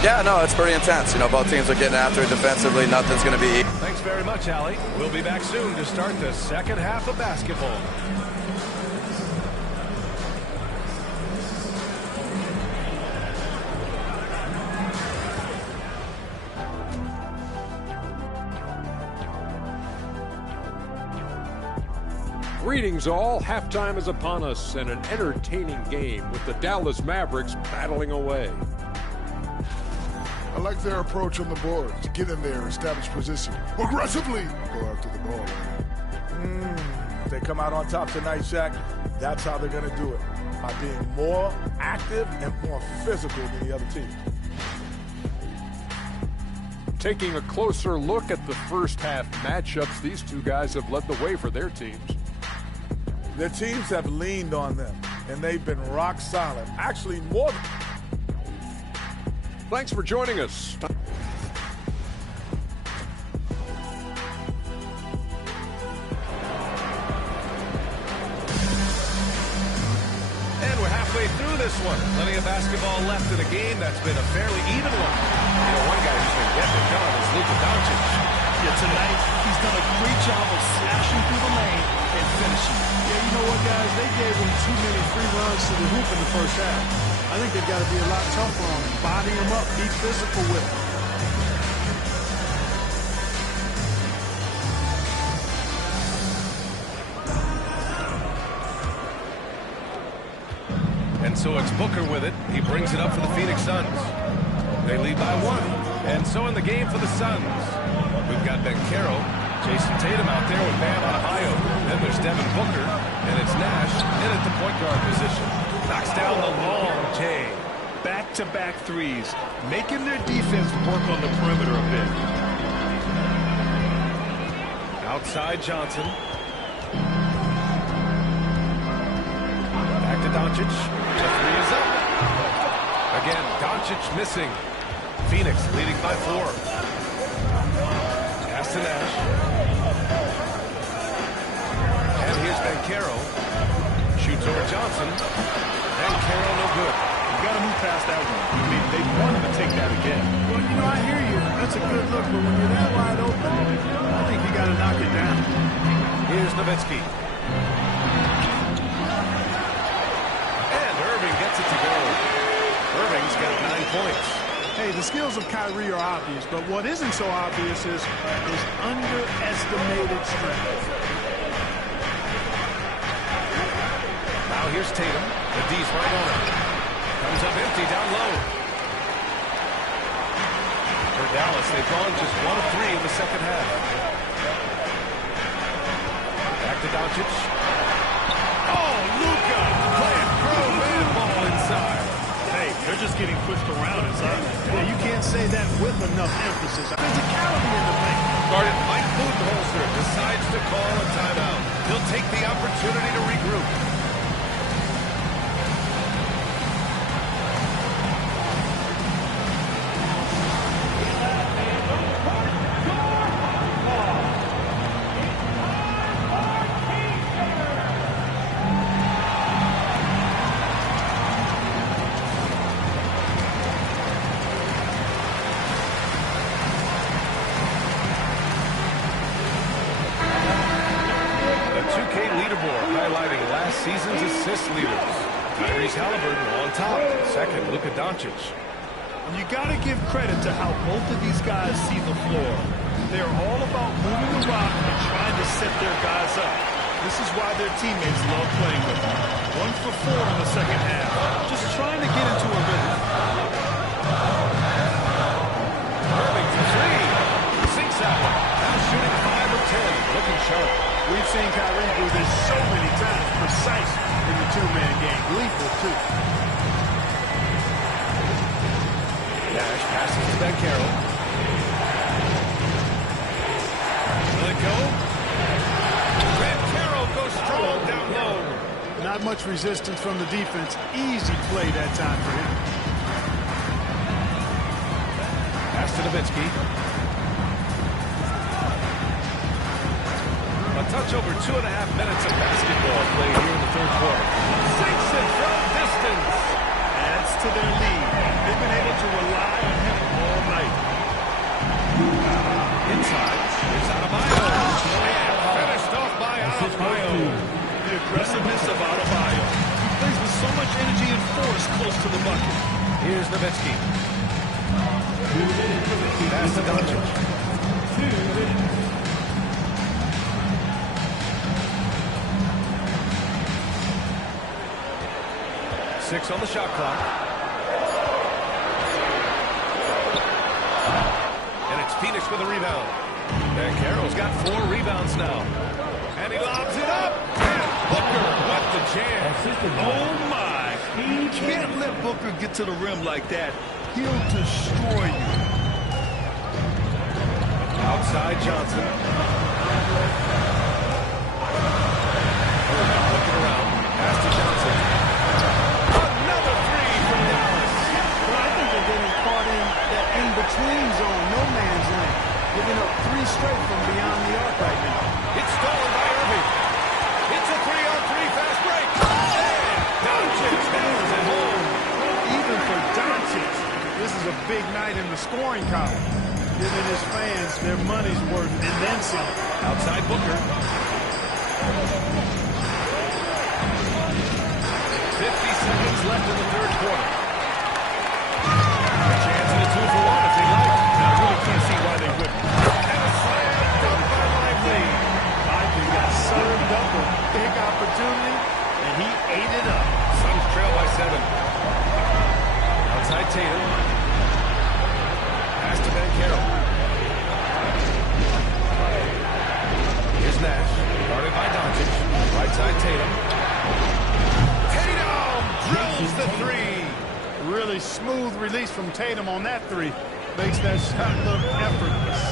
Yeah, no, it's pretty intense. You know, both teams are getting after it defensively. Nothing's going to be easy. Thanks very much, Allie. We'll be back soon to start the second half of basketball. Greetings all. Halftime is upon us and an entertaining game with the Dallas Mavericks battling away. I like their approach on the boards. Get in there, establish position. Aggressively go after the ball. If they come out on top tonight, Shaq, that's how they're going to do it. By being more active and more physical than the other team. Taking a closer look at the first half matchups, these two guys have led the way for their teams. Their teams have leaned on them, and they've been rock solid. Actually, more. Thanks for joining us. And we're halfway through this one. Plenty of basketball left in a game that's been a fairly even one. You know, one guy who's been getting it done is Luka Doncic. Yeah, tonight he's done a great job of slashing through the lane and finishing. Yeah, you know what, guys? They gave him too many free runs to the hoop in the first half. I think they've got to be a lot tougher on him. Body him up, be physical with him. And so it's Booker with it. He brings it up for the Phoenix Suns. They lead by one. And so in the game for the Suns, we've got Bencaro, Jason Tatum out there with Bam Adebayo. Then there's Devin Booker, and it's Nash in at the point guard position. Knocks down the long J. Back-to-back threes, making their defense work on the perimeter a bit. Outside Johnson. Back to Doncic. The three is up. Again, Doncic missing. Phoenix leading by 4. Pass to Nash. And here's Bencaro. Shoots over Johnson. Bencaro no good. You got to move past that one. I mean, they wanted to take that again. Well, you know, I hear you. That's a good look, but when you're that wide open, I think you got to knock it down. Here's Nowitzki. And Irving gets it to go. Irving's got 9 points. Hey, the skills of Kyrie are obvious, but what isn't so obvious is his underestimated strength. Now here's Tatum. The D's right on him. Comes up empty down low. For Dallas, they've gone just 1 of 3 in the second half. Back to Doncic. Oh, Luka! Playing pro man ball inside. Hey, they're just getting pushed around inside. Yeah, you can't say that with enough emphasis. Physicality in the paint. Guarded Mike Budenholzer decides to call a timeout. He'll take the opportunity to regroup. Season's assist leaders. Tyrese Halliburton on top. Second, Luka Doncic. You got to give credit to how both of these guys see the floor. They're all about moving the rock and trying to set their guys up. This is why their teammates love playing with them. 1 for 4 in the second half. Just trying to get into a rhythm. Irving for 3. Sinks that one. Now shooting 5 of 10. Looking sharp. We've seen Kyrie do this so many times, precise in the two-man game. Lethal, too. Nash passes to Bencaro. Will it go? Bencaro goes strong down low. Not much resistance from the defense. Easy play that time for him. Pass to Nowitzki. A touch over 2.5 minutes of basketball played here in the third quarter. Sinks it from distance. Adds to their lead. They've been able to rely on him all night. Inside. Here's Adebayo. And finished off by Adebayo. The aggressiveness of Adebayo. He plays with so much energy and force close to the bucket. Here's Nowitzki. Pass to Doncic. 2 minutes. 6 on the shot clock. And it's Phoenix with a rebound. And Carroll's got 4 rebounds now. And he lobs it up. And Booker with the jam. Oh, my. You can't let Booker get to the rim like that. He'll destroy you. Outside Johnson. Looking around. Pass to Johnson. Another 3 from Dallas. Well, I think they're getting caught in that in-between zone, no man's land. Giving up 3 straight from beyond the arc right now. It's stolen by Irving. It's a 3-on-3 fast break. And Doncic hammers it home. Even for Doncic, this is a big night in the scoring column. Giving his fans their money's worth and then some. Outside Booker. 50 seconds left in the third quarter. A chance at a 2-for-1 if they like. I really can't see why they wouldn't. And a slam dunk by Lively. Lively got served up a big opportunity, and he ate it up. Suns trail by 7. Outside Tatum. Pass to Banchero. Here's Nash. Guarded by Doncic. Right side Tatum. Tatum drills the 3. Really smooth release from Tatum on that 3. Makes that shot look effortless.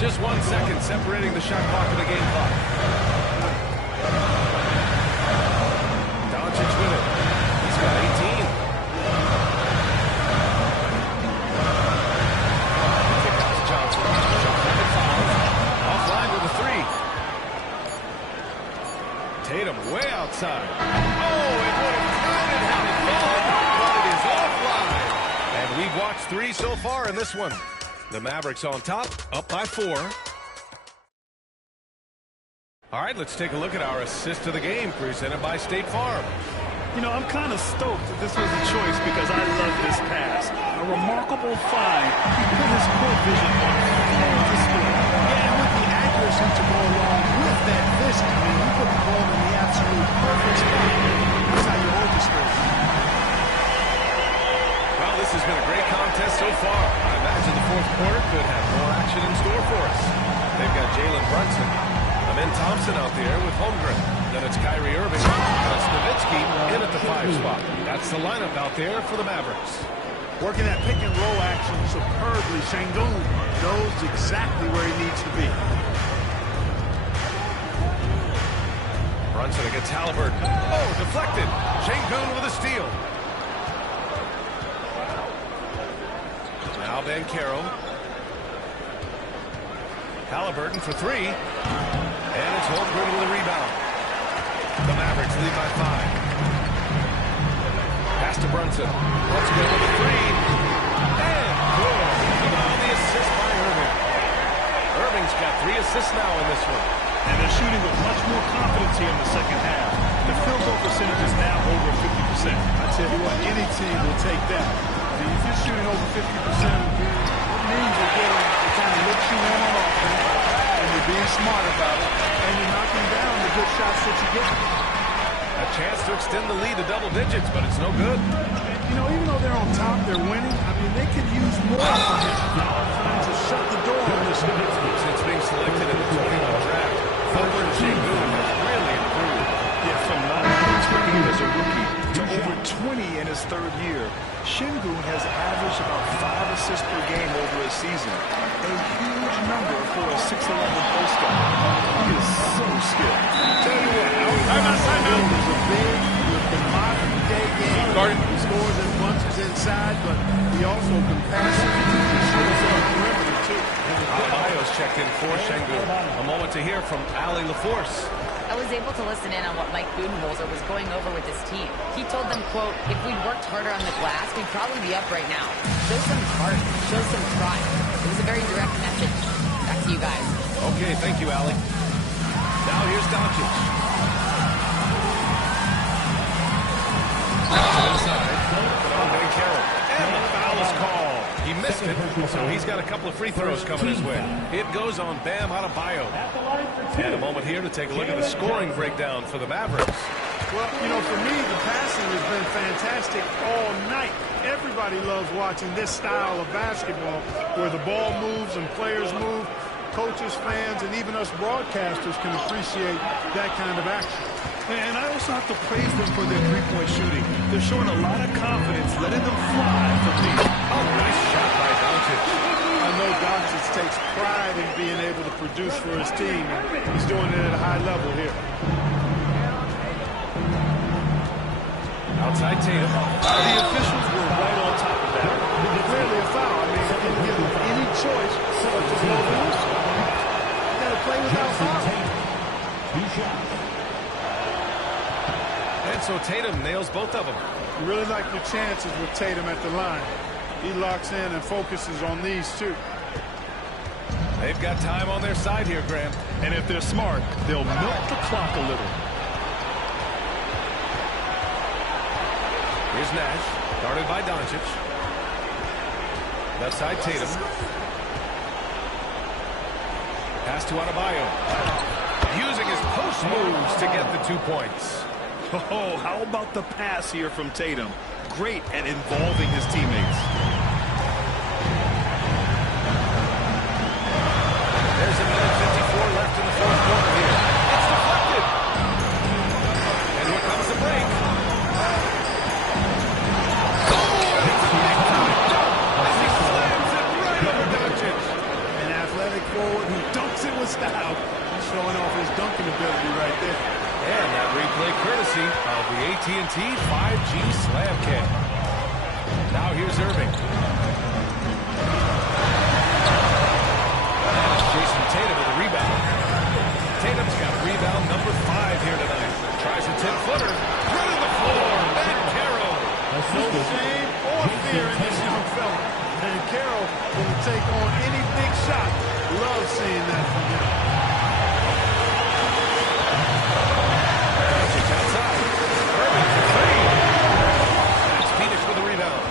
Just 1 second separating the shot clock and the game clock. Doncic with it. He's got 18. Kick out to Johnson. Shot clock at 5. Offline with a 3. Tatum way outside. Oh, it would have counted had it fallen, but it is offline. And we've watched 3 so far in this one. The Mavericks on top, up by 4. All right, let's take a look at our assist of the game, presented by State Farm. You know, I'm kind of stoked that this was a choice because I love this pass. A remarkable find. He put his court vision on full display. Yeah, and with the accuracy to go along with that vision. I mean, he put the ball in the absolute perfect spot. That's how you orchestrate. Well, this has been a great contest so far. I imagine the fourth quarter could have more action in store for us. They've got Jalen Brunson, Amin Thompson out there with Holmgren. Then it's Kyrie Irving. That's Nowitzki in at the 5 spot. That's the lineup out there for the Mavericks. Working that pick and roll action superbly. Şengün knows exactly where he needs to be. Brunson against Halliburton. Oh, deflected. Şengün with a steal. Now Banchero. Halliburton for 3. And it's Holmgren with a rebound. The Mavericks lead by 5. Pass to Brunson. Let's go with a 3. And good. On the assist by Irving. Irving's got 3 assists now in this one. And they're shooting with much more confidence here in the second half. The field goal percentage is now over 50%. I tell you what, any team will take that. If you're shooting over 50%, it means you're getting the kind of looks you want on offense, and you're being smart about it, and you're knocking down the good shots that you get. A chance to extend the lead to double digits, but it's no good. You know, even though they're on top, they're winning. I mean, they could use more from him. Trying to shut the door on this one. Since being selected in the 21 draft, Holmgren and Şengün have really improved. Yeah, from not contributing as a rookie to over 20 in his third year, Şengün has averaged about 5 assists per game over a season. A huge number for a 6'11" post guy. He is so skilled. Tell you what, Timeout. Is a big with the modern-day game. He scores and punches inside, but he also can pass it and shoots on the perimeter, too. Adebayo's checked in for Şengün. A moment to hear from Ali LaForce. I was able to listen in on what Mike Budenholzer was going over with his team. He told them, quote, if we'd worked harder on the glass, we'd probably be up right now. Show some heart. Show some pride. It was a very direct message. Back to you guys. Okay, thank you, Ali. Now here's Doncic. Inside. On Banchero. And the foul is called. He missed it, so he's got a couple of free throws coming his way. It goes on Bam Adebayo. And a moment here to take a look at the scoring breakdown for the Mavericks. Well, you know, for me, the passing has been fantastic all night. Everybody loves watching this style of basketball where the ball moves and players move. Coaches, fans, and even us broadcasters can appreciate that kind of action. And I also have to praise them for their three-point shooting. They're showing a lot of confidence, letting them fly from deep. Oh, nice shot by Doncic. I know Doncic takes pride in being able to produce for his team, and he's doing it at a high level here. Outside Tatum. The officials were right on top of that. Clearly a foul. I mean, he didn't give him any choice but to blow the whistle. You got to play without foul. And so Tatum nails both of them. You really like your chances with Tatum at the line. He locks in and focuses on these two. They've got time on their side here, Grant. And if they're smart, they'll milk the clock a little. Here's Nash, guarded by Doncic. Left side, Tatum. Pass to Adebayo. Using his post moves to get the 2 points. Oh, how about the pass here from Tatum? Great at involving his teammates. There's a minute 54 left in the fourth quarter here. It's deflected. And here comes the break. Oh, it's a big time dunk as he slams it right over Doncic. An athletic forward who dunks it with style. He's showing off his dunking ability right there. And that replay courtesy of the AT&T 5G Slam Kick. Now here's Irving. And it's Jason Tatum with a rebound. Tatum's got rebound number 5 here tonight. Tries a 10-footer. Running the floor. Banchero. No shame or fear in this young fella. And Carroll will take on any big shot. Love seeing that from him. Outside. Irving for 3. That's Phoenix with a rebound.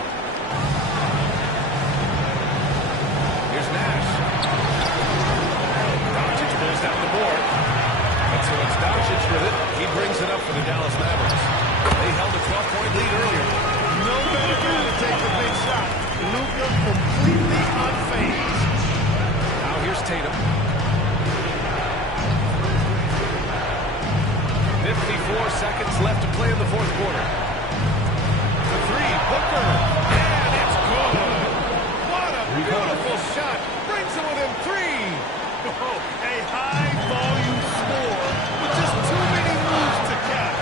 Here's Nash. Doncic pulls down the board. And so it's Doncic with it. He brings it up for the Dallas Mavericks. They held a 12-point lead earlier. No better man to take the big shot. Luka completely unfazed. Now here's Tatum. 54 seconds left to play in the fourth quarter. The 3, Booker. And it's good. What a beautiful shot. Brings it within 3. Oh, a high-volume score with just too many moves to count.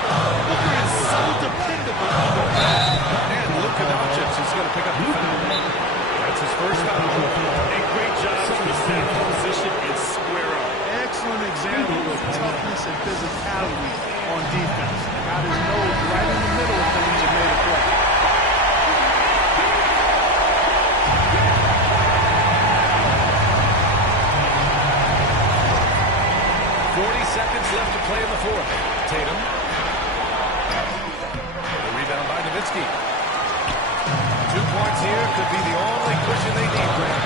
Booker is so dependable on the pass. And Luka Doncic is going to pick up the foul. That's his first foul. A great job to establish position and square up. Excellent example of toughness and physicality on defense. Got his nose right in the middle of things and made a play. Seconds left to play in the fourth. Tatum. The rebound by Nowitzki. 2 points here could be the only cushion they need, Grant.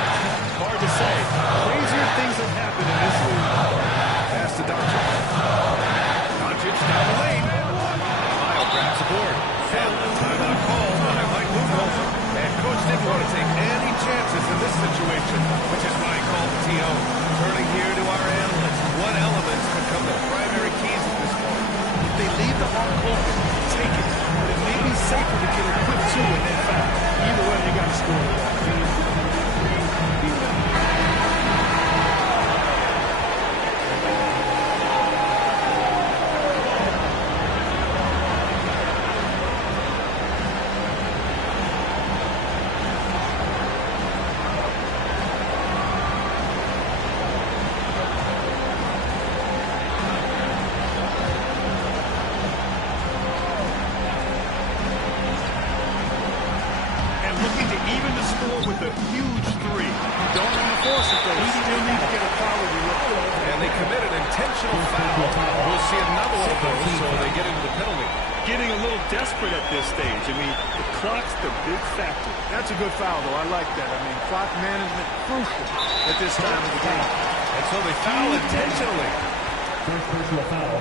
Hard to say. Crazier things have happened in this league. Pass to Doncic. Doncic down the lane. Adebayo grabs the board. And the timeout call by Mike Budenholzer. And coach didn't want to take any chances in this situation, which is why he called the TO. Turning here to our analysts. What elements become the primary keys at this point? If they leave the arc open, take it. But it may be safer to get a quick 2 and then foul. Either way, you got to score it. force it, though. Still need to get a quality look. And they commit an intentional foul. We'll see another one of those, so they get into the penalty. Getting a little desperate at this stage. I mean, the clock's the big factor. That's a good foul, though. I like that. I mean, clock management crucial at this time of the game. And so they foul intentionally. First personal foul,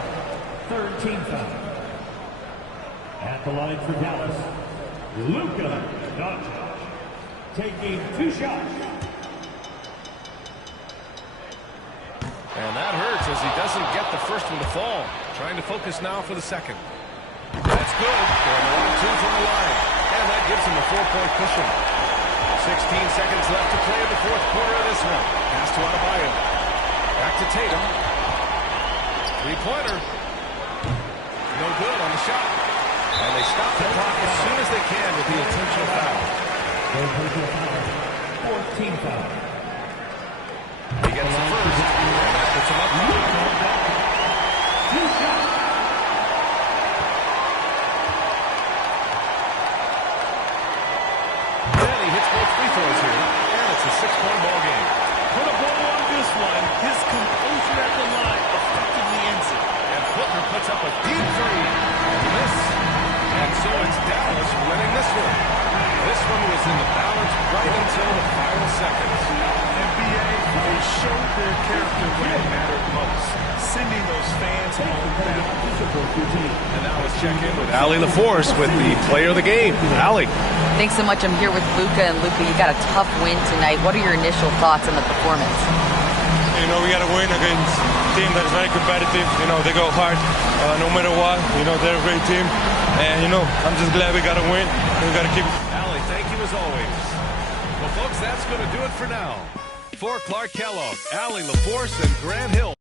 third team foul. At the line for Dallas, Luka Doncic, taking 2 shots. And that hurts as he doesn't get the first one to fall. Trying to focus now for the second. That's good. They're 1-2 from the line. And that gives him a 4-point cushion. 16 seconds left to play in the fourth quarter of this one. Pass to Adebayo. Back to Tatum. Three-pointer. No good on the shot. And they stop the clock as soon as they can with the intentional foul. Third personal foul, fourth team foul. He gets the first. And that puts him up. 2 shots. Then he hits both free throws here. And it's a 6-point ball game. Put a ball on this one. His composure at the line effectively ends it. And Booker puts up a deep three. And so it's Dallas winning this one. This one was in the balance right until the final seconds. NBA, they showed their character when it mattered most. Sending those fans home proud to support your team. And now let's check in with Allie LaForce with the player of the game. Allie. Thanks so much. I'm here with Luka. And Luka, you got a tough win tonight. What are your initial thoughts on the performance? You know, we got to win against a team that is very competitive. You know, they go hard no matter what. You know, they're a great team. And, you know, I'm just glad we got to win. And we got to keep it. Allie, thank you as always. Well, folks, that's going to do it for now. For Clark Kellogg, Allie LaForce, and Grant Hill.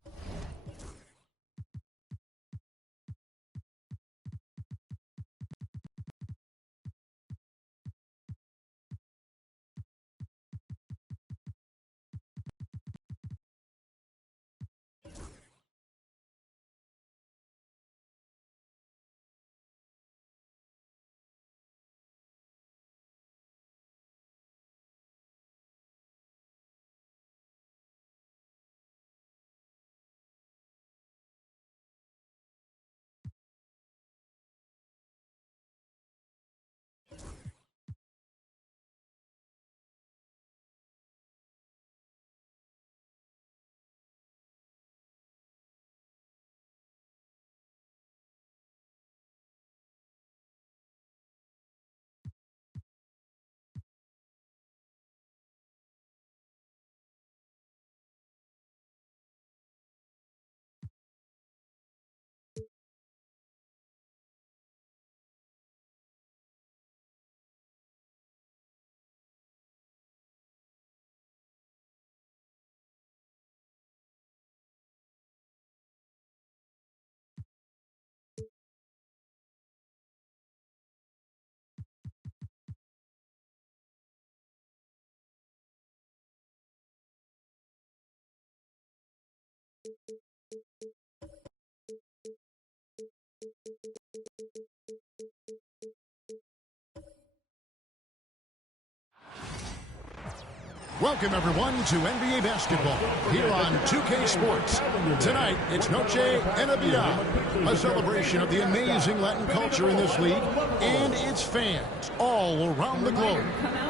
Welcome, everyone, to NBA basketball here on 2K Sports. Tonight, it's Noche NBA, a celebration of the amazing Latin culture in this league and its fans all around the globe.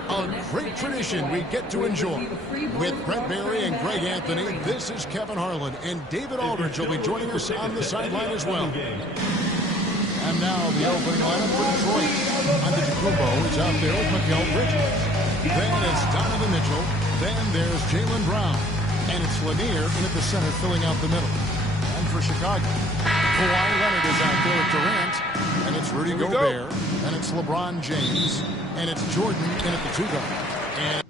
A great tradition we get to enjoy. With Brent Barry and Greg Anthony, this is Kevin Harlan, and David Aldridge will be joining us on the sideline as well. And now the opening lineup for Detroit. Antetokounmpo is out there with Mikal Bridges. Then it's Donovan Mitchell. Then there's Jaylen Brown. And it's Lanier in at the center filling out the middle. And for Chicago, Kawhi Leonard is out there with Durant. And it's Rudy Gobert. And it's LeBron James. And it's Jordan in at the 2 guard. And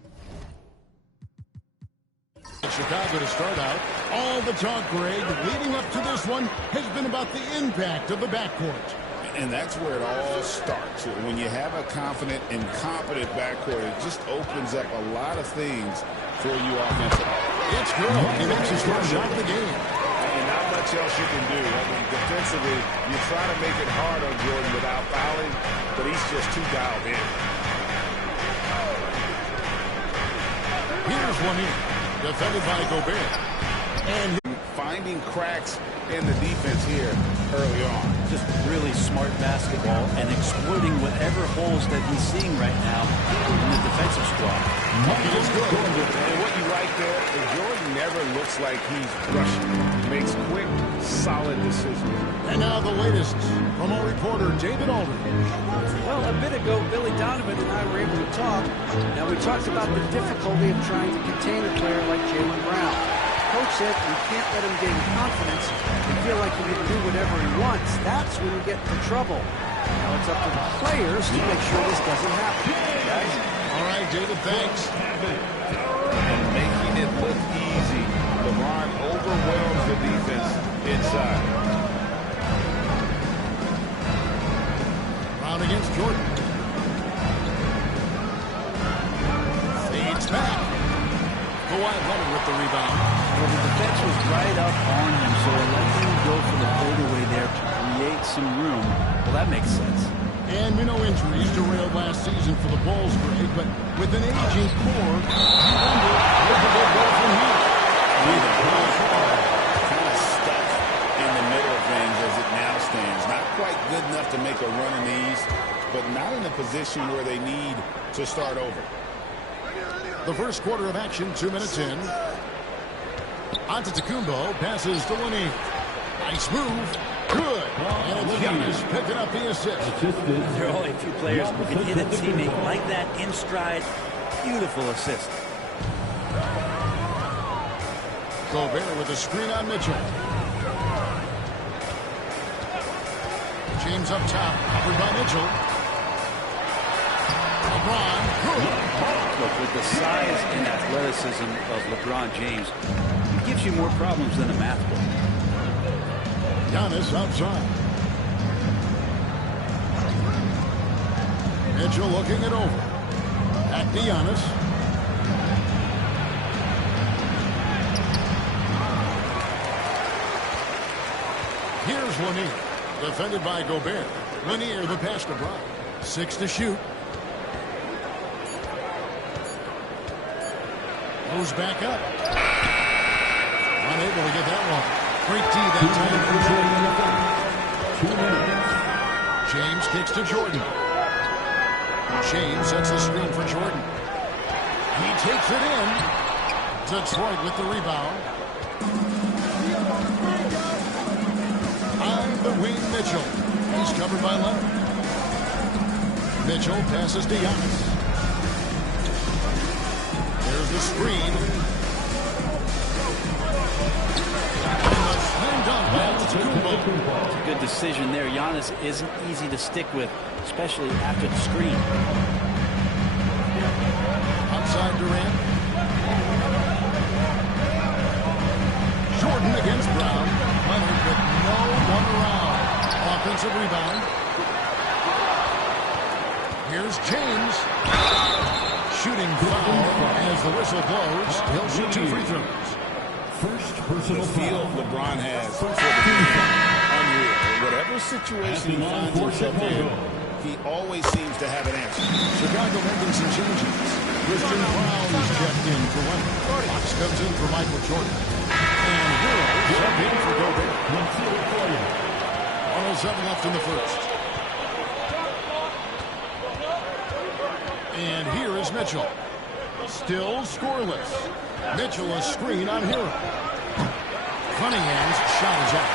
Chicago to start out. All the talk, Greg, leading up to this one has been about the impact of the backcourt. And that's where it all starts. When you have a confident and competent backcourt, it just opens up a lot of things for you offensively. It's good. He makes his first shot of the game. And not much else you can do. I mean, defensively, you try to make it hard on Jordan without fouling, but he's just too dialed in. Here's Lanier. defended by Gobert. And finding cracks in the defense here early on. Just really smart basketball and exploiting whatever holes that he's seeing right now in the defensive squad. It is good. And what you like there is Jordan never looks like he's rushing. Makes quick, solid decisions. And now the latest from our reporter, David Aldridge. Well, a bit ago, Billy Donovan and I were able to talk. Now, we talked about the difficulty of trying to contain a player like Jaylen Brown. Coach said you can't let him gain confidence and feel like he can do whatever he wants. That's when you get into trouble. Now it's up to the players to make sure this doesn't happen. Guys? All right, David, thanks. And making it look easy. LeBron overwhelms the defense inside. Brown against Jordan. Fades back. Kawhi Leonard with the rebound. Well, the defense was right up on him, so letting him go for the fadeaway there to create some room. Well, that makes sense. And we know injuries derailed last season for the Bulls, Greg, but with an aging core, you wonder where do they go from here? Kind of stuck in the middle of things as it now stands. Not quite good enough to make a run in the East, but not in a position where they need to start over. The first quarter of action, 2 minutes in. Antetokounmpo passes to Lenny. Nice move. Good. And it's Giannis picking up the assist. There are only a few players who can hit a teammate like that in stride. Beautiful assist. Gobert with a screen on Mitchell. James up top, covered by Mitchell. LeBron, good. Look, with the size and athleticism of LeBron James, it gives you more problems than a math book. Giannis outside. Mitchell looking it over. Back to Giannis. Here's Lanier. Defended by Gobert. Lanier the pass to Brown. 6 to shoot. Moves back up. Unable to get that one. Great D that time for Jordan. James kicks to Jordan. James sets the screen for Jordan. He takes it in. Detroit with the rebound. On the wing, Mitchell. He's covered by Leonard. Mitchell passes to Giannis. There's the screen. It's a good decision there. Giannis isn't easy to stick with, especially after the screen. Outside Durant. Jordan against Brown. Leonard with no one around. Offensive rebound. Here's James. Shooting foul as the whistle blows. He'll shoot 2 free throws. First personal the feel LeBron has for the game. Unreal. Whatever situation he finds himself in, he always seems to have an answer. Chicago making some changes. Christian Brown is checked in for Leonard. Fox comes in for Michael Jordan. And Hero checked in for Gobert. 107 left in the first. And here is Mitchell. Still scoreless. Mitchell a screen on Hero. Cunningham's shot is out.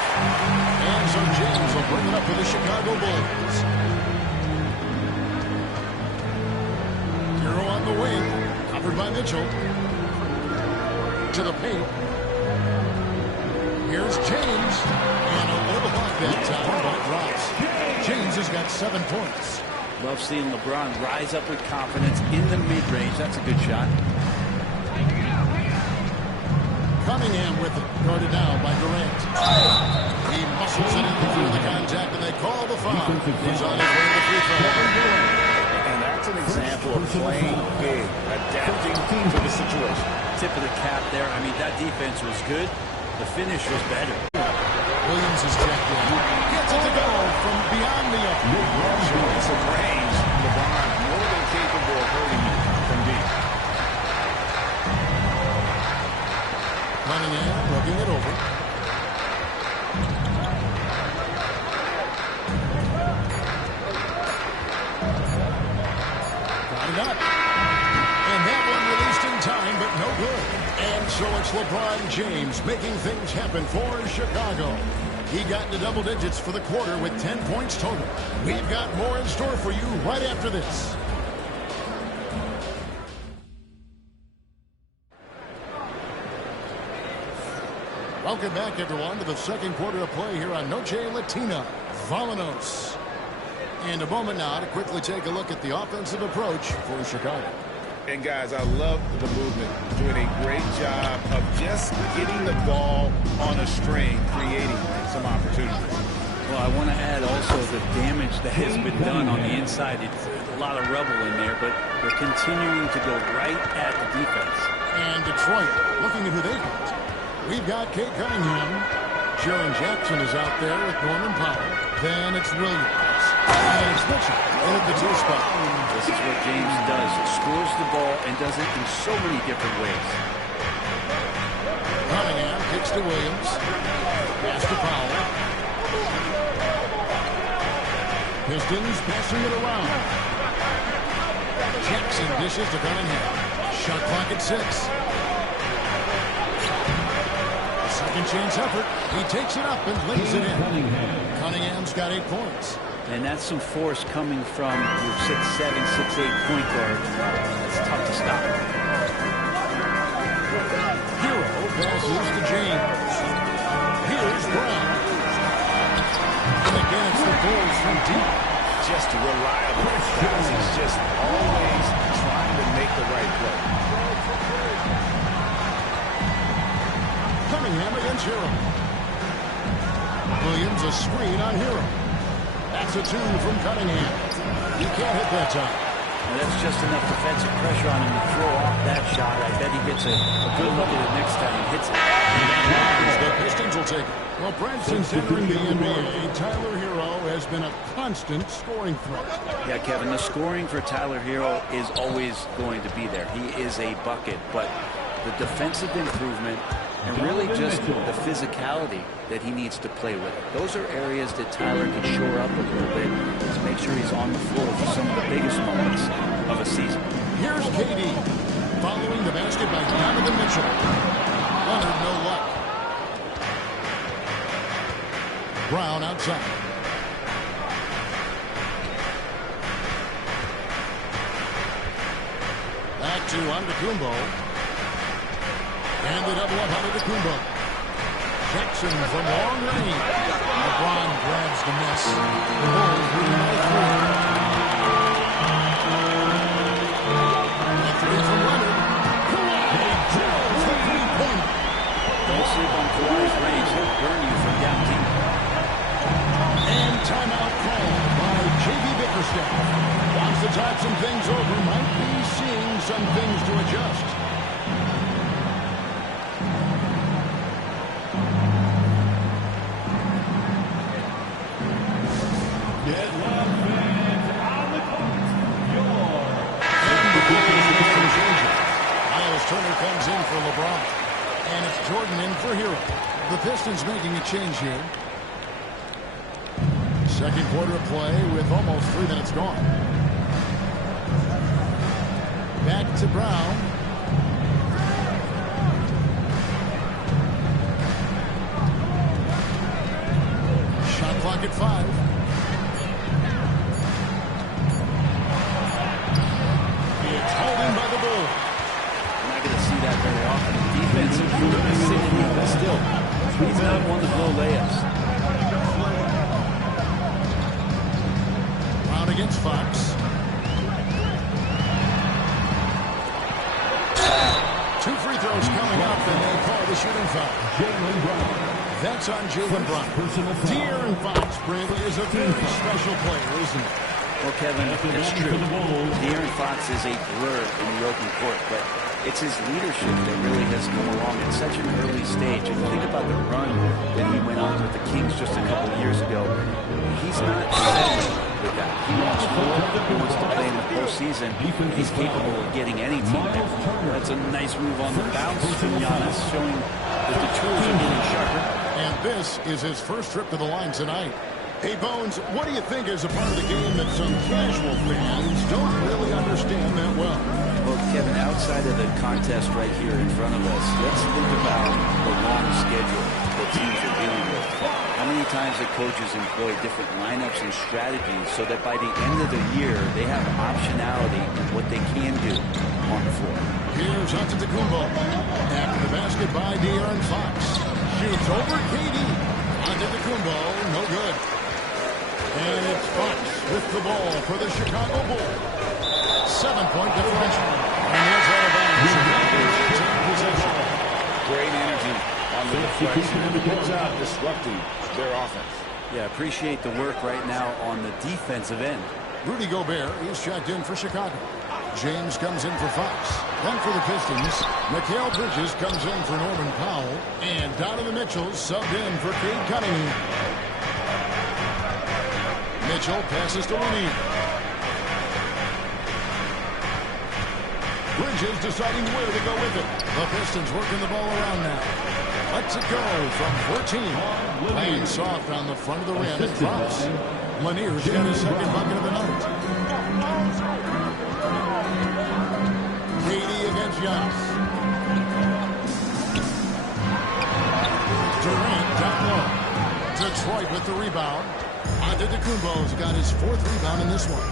And so James will bring it up for the Chicago Bulls. Hero on the wing. Covered by Mitchell. To the paint. Here's James. And a little block that time, but it drops. James has got 7 points. Love seeing LeBron rise up with confidence in the mid-range. That's a good shot. Cunningham with it. Guarded now by Durant. He muscles it in through the contact, and they call the foul. He's on his way to the free throw. And that's an example of playing big, adapting to the situation. Tip of the cap there. I mean, that defense was good. The finish was better. Williams is checked in. Gets it to go from beyond the arc. Showing some range. LeBron more than capable of hurting you from deep. Cunningham looking it over. Got it up. And that one released in time, but no good. And so it's LeBron James making things happen for Chicago. He got into double digits for the quarter with 10 points total. We've got more in store for you right after this. Welcome back, everyone, to the second quarter of play here on Noche Latina. Vámonos. And a moment now to quickly take a look at the offensive approach for Chicago. And, guys, I love the movement. Doing a great job of just getting the ball on a string, creating some opportunities. Well, I want to add also the damage that has been done on the inside. It's a lot of rubble in there, but they're continuing to go right at the defense. And Detroit looking at who they've got. We've got Kate Cunningham. Jaren Jackson is out there with Norman Powell. Then it's Williams. And it's Mitchell in at the 2 spot. This is what James does. Scores the ball and does it in so many different ways. Cunningham kicks to Williams. Pass to Powell. Pistons passing it around. Jackson dishes to Cunningham. Shot clock at 6. Second chance effort. He takes it up and lays it in. Cunningham's got 8 points. And that's some force coming from your 6'7", 6'8" point guard. It's tough to stop. Hero passes to James. Here's Brown. And again, it's the Bulls from deep. Just reliable. He's just always trying to make the right play. Cunningham against Hero. Williams a screen on Hero. That's a 2 from Cunningham. He can't hit that time. Well, that's just enough defensive pressure on him to throw off that shot. I bet he gets a good look at it next time and hits it. And the Pistons will take it. Well, Brent, since entering the NBA, Tyler Hero has been a constant scoring threat. Yeah, Kevin, the scoring for Tyler Hero is always going to be there. He is a bucket, but the defensive improvement and really just the physicality that he needs to play with. Those are areas that Tyler can shore up a little bit to make sure he's on the floor for some of the biggest moments of a season. Here's KD following the basket by Donovan Mitchell. Leonard, no luck. Brown outside. Back to Antetokounmpo. And the double up out of Antetokounmpo. Jackson from long range. LeBron grabs the miss. The Bulls leading by 3. A 3 from Leonard. He drills the 3-pointer. Don't sleep on Kawhi's range. He'll burn you from down deep. And timeout called by J.B. Bickerstaff. Wants to talk some things over. Might be seeing some things to adjust. Turner comes in for LeBron. And it's Jordan in for Hero. The Pistons making a change here. Second quarter of play with almost 3 minutes gone. Back to Brown. Shot clock at 5. It's holding by the Bulls. Going to see that very often. Defense improvement sitting but still, he's not one to blow layups. Brown against Fox. 2 free throws coming up, and they call the shooting foul. Jalen Brown. That's on Jalen Brown. De'Aaron Fox, Brent, is a very special player, isn't he? Well, Kevin, it's true. De'Aaron Fox is a blur in the open court, but it's his leadership that really has come along at such an early stage. And think about the run that he went on with the Kings just a couple years ago. He's not settling with that. He wants more. He wants to play in the postseason. He's capable of getting any team there. That's a nice move on the bounce from Giannis, showing that the tools are getting sharper. And this is his first trip to the line tonight. Hey, Bones, what do you think is a part of the game that some casual fans don't really understand that well? Well, Kevin, outside of the contest right here in front of us, let's think about the long schedule that teams are dealing with. How many times the coaches employ different lineups and strategies so that by the end of the year, they have optionality in what they can do on the floor. Here's Antetokounmpo. After the basket by De'Aaron Fox. Shoots over KD. Antetokounmpo, no good. And it's Fox with the ball for the Chicago Bulls. 7-point differential. And there's all about Chicago's possession. Great energy on the deflection. Good job disrupting their offense. Yeah, appreciate the work right now on the defensive end. Rudy Gobert is checked in for Chicago. James comes in for Fox. Then for the Pistons, Mikal Bridges comes in for Norman Powell. And Donovan Mitchell subbed in for Cade Cunningham. Mitchell passes to Winnie. Bridges deciding where to go with it. The Pistons working the ball around now. Lets it go from 14. Laying soft on the front of the rim and drops. Lanier's got his second bucket of the night. KD against Giannis. Durant down low. Detroit with the rebound. Antetokounmpo's got his fourth rebound in this one.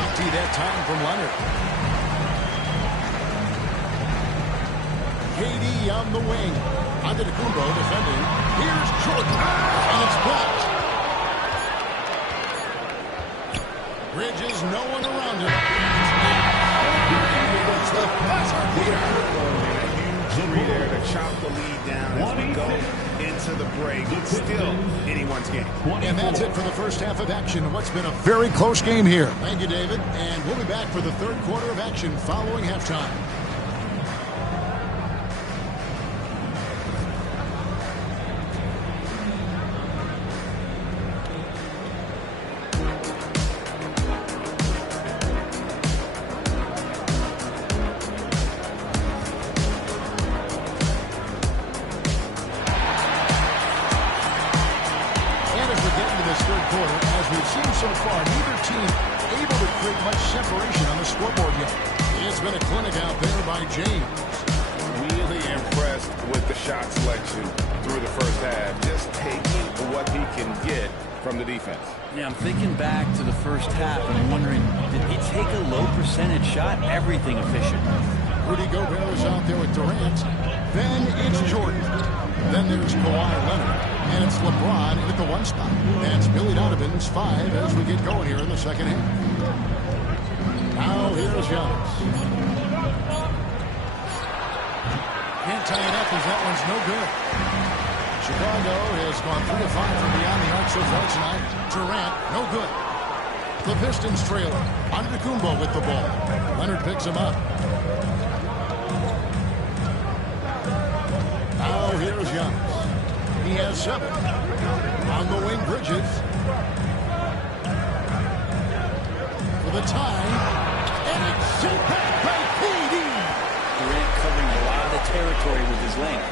Empty that time from Leonard. KD on the wing. Antetokounmpo defending. Here's Jordan. And it's blocked. Bridges, no one around him. It's the buzzer here. Three there to chop the lead down as we go into the break. It's still anyone's game. And that's it for the first half of action. What's been a very close game here. Thank you, David. And we'll be back for the third quarter of action following halftime. Shot everything efficient. Rudy Gobert is out there with Durant. Then it's Jordan. Then there's Kawhi Leonard. And it's LeBron at the one spot. That's Billy Donovan's 5 as we get going here in the second half. Now here's Giannis. Can't tie it up as that one's no good. Chicago has gone 3 of 5 from beyond the arc so far tonight. Durant, no good. The Pistons trailing. Antetokounmpo with the ball. Leonard picks him up. Now here's Giannis. He has 7. On the wing, Bridges. For the tie. And it's sent back by KD. Durant covering a lot of territory with his length.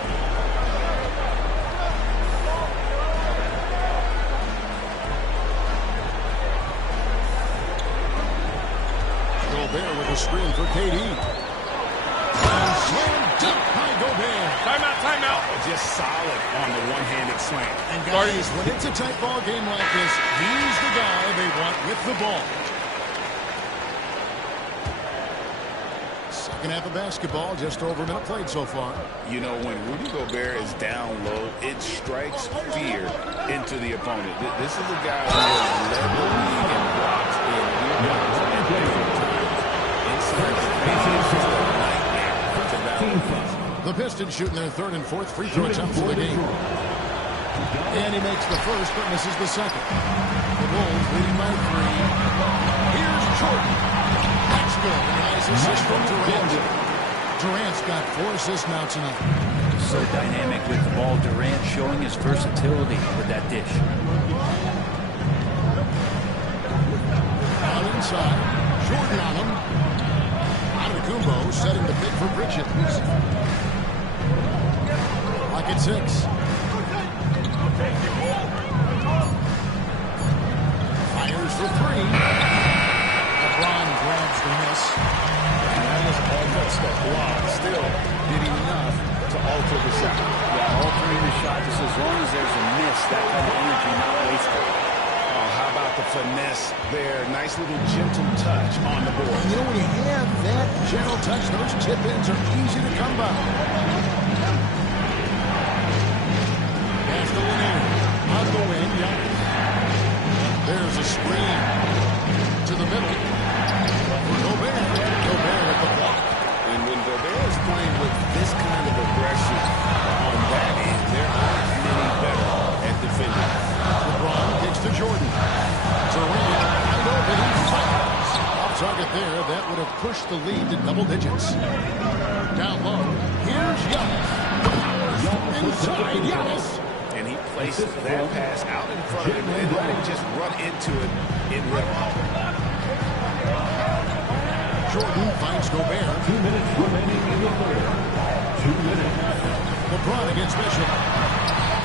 Gobert with a screen for KD. And slam dunk by Gobert. Timeout. Just solid on the one-handed slam. And guys, when it's a tight ball game like this, he's the guy they want with the ball. Second half of basketball, just over a minute played so far. You know, when Rudy Gobert is down low, it strikes fear into the opponent. This is a guy who has led the league in blocks in rebounds and different times. Inside the paint, it's just a nightmare to battle. The Pistons shooting their third and fourth free throw attempts of the game. And he makes the first, but misses the second. The Bulls leading by 3. Here's Jordan. That's good. And a nice assist from Durant. Durant's got 4 assists now tonight. So dynamic with the ball. Durant showing his versatility with that dish. Down inside. Jordan on him. Antetokounmpo setting the pick for Bridges. Lock at 6. Fires for 3. LeBron grabs the miss. That was almost a block. Still did enough to alter the shot. Yeah, altering the shot just as long as there's a miss, that kind of energy not wasted. Oh, how about the finesse there? Nice little gentle touch on the board. You know, when you have that gentle touch, those tip-ins are easy to come by. Pass the one in. On the wing, there's a screen to the middle. For Gobert. Gobert with the block. And when Gobert is playing with this kind of aggression on that end, there aren't many better at defending. LeBron kicks to Jordan. Durant wide open. He fires. Off target there. That would have pushed the lead to double digits. Down low. Here's Giannis. Inside Giannis. And he places that pass out in front of him and let him just run into it in rhythm. Jordan finds Gobert. 2 minutes remaining in the third. 2 minutes. LeBron against Bishop.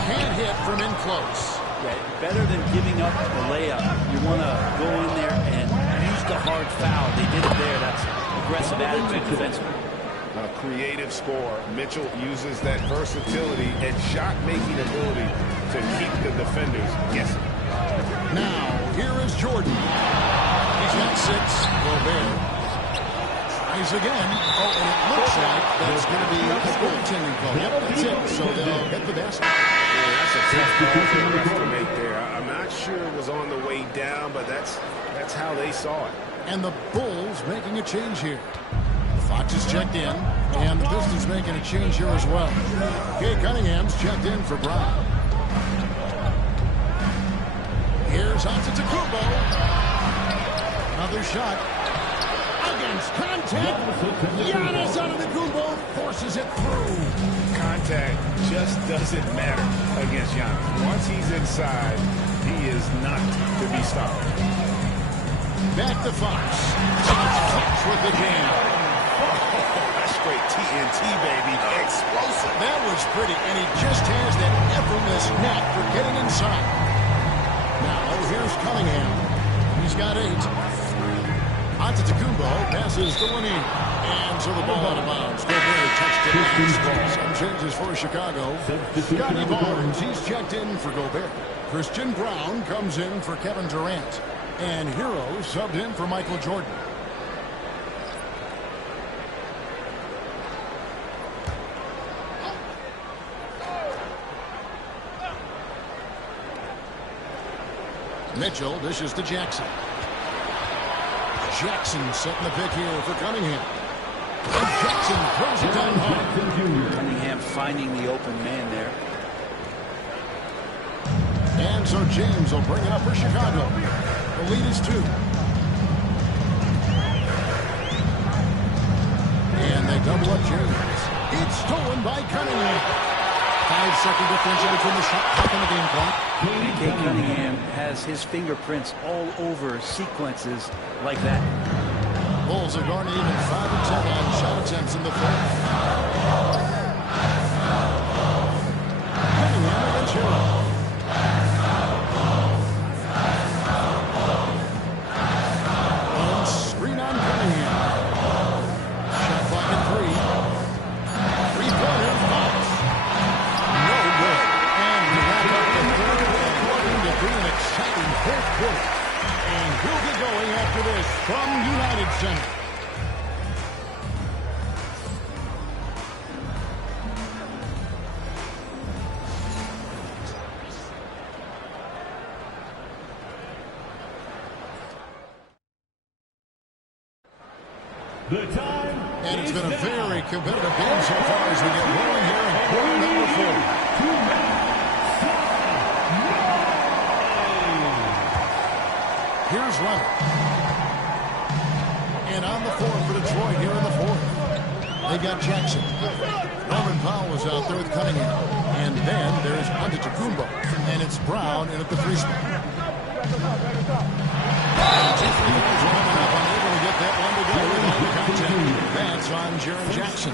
Can't hit from in close. Yeah, better than giving up the layup. You want to go in there and use the hard foul. They did it there. That's aggressive attitude defensively. A creative score. Mitchell uses that versatility and shot-making ability to keep the defenders guessing. Now, here is Jordan. He's got 6. Gobert tries again. Oh, and it looks like that's going to be a goaltending call. Yep, that's it. So they'll hit the basket. Yeah, that's a tough call for the ref to make there. I'm not sure it was on the way down, but that's how they saw it. And the Bulls making a change here. Fox is checked in, and the Pistons making a change here as well. Kay Cunningham's checked in for Brown. Here's Antetokounmpo. Another shot. Against contact. Giannis Antetokounmpo forces it through. Contact just doesn't matter against Giannis. Once he's inside, he is not to be stopped. Back to Fox. Fox with the jam. That's straight TNT, baby. Explosive. That was pretty, and he just has that effortless knack for getting inside. Now, here's Cunningham. He's got 8. Antetokounmpo passes the one in. And so the ball out of bounds. Gobert touched it last. Some changes for Chicago. Scotty Barnes, he's checked in for Gobert. Christian Brown comes in for Kevin Durant. And Hero subbed in for Michael Jordan. Mitchell dishes to Jackson. Jackson setting the pick here for Cunningham. And Jackson throws it down hard. Cunningham finding the open man there. And so James will bring it up for Chicago. The lead is 2. And they double up James. It's stolen by Cunningham. 5-second differential between the shot clock and the game clock. Kay Cunningham has his fingerprints all over sequences like that. Bulls are going even 5 of 10 on shot attempts in the fourth. Cunningham against Hero. And screen on Cunningham. Shot clock at 3. 3-pointer Fox. No good. And we wrap up the third quarter. Going to be an exciting fourth quarter. And we'll get going after this from United Center. And it's been a very competitive game so far as we get rolling here in quarter number 4. Here's Leonard. And on the floor for Detroit here in the fourth. They got Jackson. Norman Powell is out there with Cunningham. And then there's Antetokounmpo. And it's Brown in at the free spot. That's on Jaren Jackson.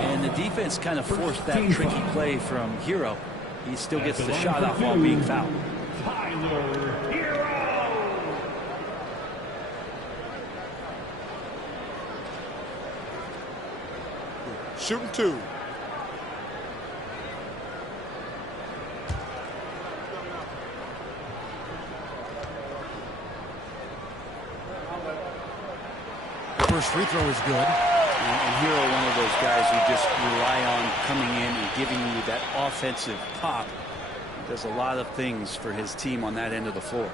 And the defense kind of forced that tricky play from Hero. He still gets the shot off while being fouled. Shooting 2. First free throw is good. And Hero, one of those guys who just rely on coming in and giving you that offensive pop. He does a lot of things for his team on that end of the floor.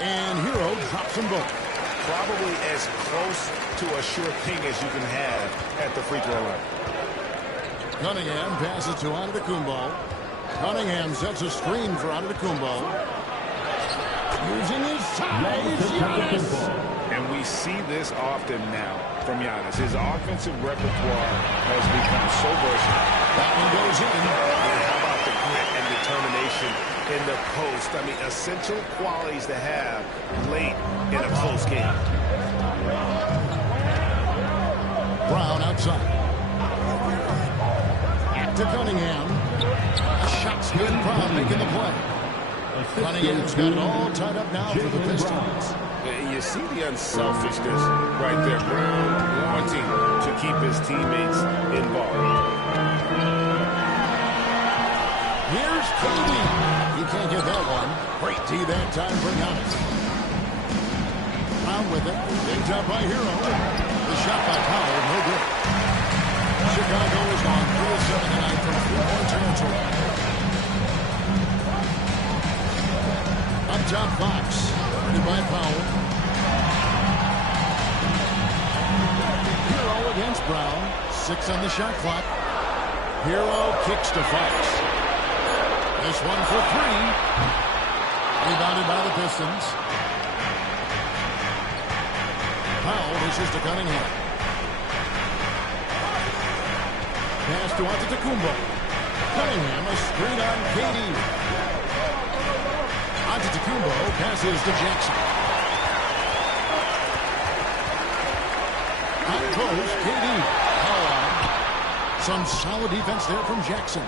And Hero drops them both. Probably as close to a sure thing as you can have at the free throw line. Cunningham passes to Antetokounmpo. Cunningham sets a screen for Antetokounmpo. Using his size, Giannis. And we see this often now from Giannis. His offensive repertoire has become so versatile. That one goes in. And how about the grit and determination in the post? I mean, essential qualities to have late in a close game. Brown outside. To Cunningham. A shot's good. Brown making the play. Cunningham's got it all tied up now for the Pistons. You see the unselfishness right there. Brown wanting to keep his teammates involved. Here's KD. You can't get that one. Great D that time for Giannis. Brown with it. Picked up by Hero. The shot by Powell. No good. Chicago is on 3-7 tonight from 3-point territory. Up top, Fox. Guarded by Powell. Hero against Brown. 6 on the shot clock. Hero kicks to Fox. This one for 3. Rebounded by the Pistons. Powell dishes to Cunningham. Pass to Antetokounmpo. Cunningham, a screen on KD. Antetokounmpo passes to Jackson. Hot post, KD. Foul on. Some solid defense there from Jackson.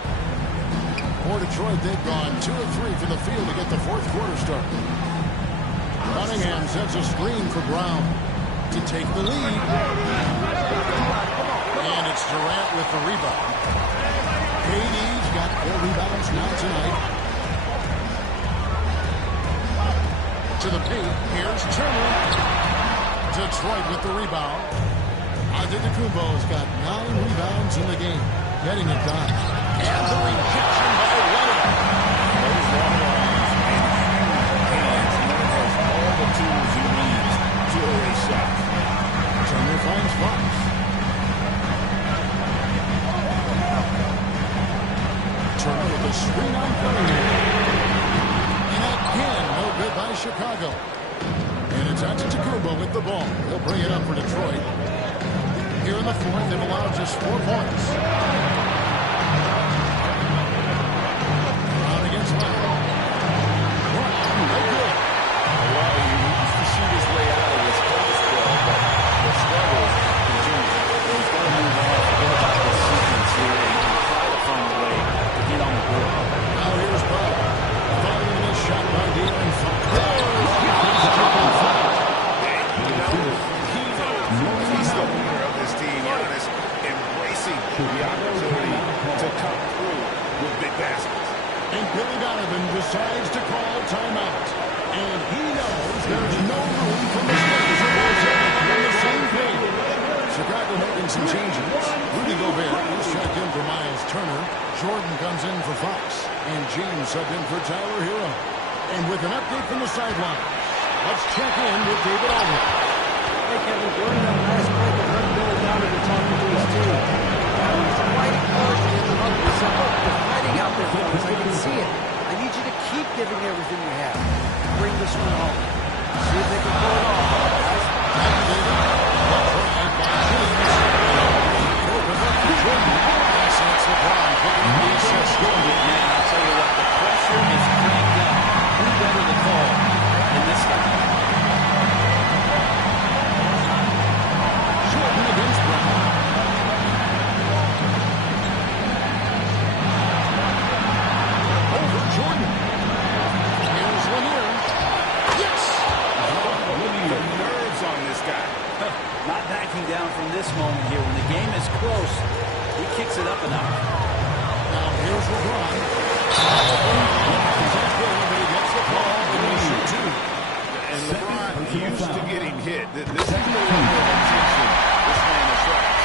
For Detroit, they've gone 2 of 3 from the field to get the fourth quarter started. Cunningham sets a screen for Brown to take the lead. And it's Durant with the rebound. KD's got 4 rebounds now tonight. To the paint. Here's Turner. Detroit with the rebound. Antetokounmpo's got 9 rebounds in the game. Getting it done. And the rejection by Leonard. Those long arms and hands. Leonard has all the tools he needs to erase shots. Turner finds Fox. Turner with a screen on Cunningham. And again, no good by Chicago. And it's Antetokounmpo with the ball. He'll bring it up for Detroit. Here in the fourth, they've allowed just 4 points. Brown against Leonard. Brown, no good. Well, he needs to shoot his way out of this close spell, but the struggles continue. He's got to move on, forget about this sequence here, and try to find a way to get on the board. Now here's Brown. Following this shot by De'Aaron Fox. He's the leader of this team, Giannis, embracing the opportunity to come through with big baskets. And Billy Donovan decides to call timeout. And he knows there's no room for mistakes. On the same page. Chicago making some changes. Rudy Gobert is checked in for Miles Turner. Jordan comes in for Fox. And James subbed in for Tyler Hero. And with an update from the sideline, let's check in with David Aldridge. Hey, Kevin, during that last break, I heard Billy Donovan talking to his team. That was quite encouraging to them. He said, look, we're fighting waiting out there, fellas. I can see it. I need you to keep giving everything you have. Bring this one home. See if they can pull it off. Man, I'll tell you what, the pressure is cranked up. Who better to call than this guy? Jordan against Brown. Over Jordan. Here's Lanier. Yes! The nerves on this guy. Not backing down from this moment here. When the game is close, he kicks it up a notch. Now here's LeBron. He gets the ball and they shoot two. And LeBron used to getting hit. This is the level of attention this man attracts.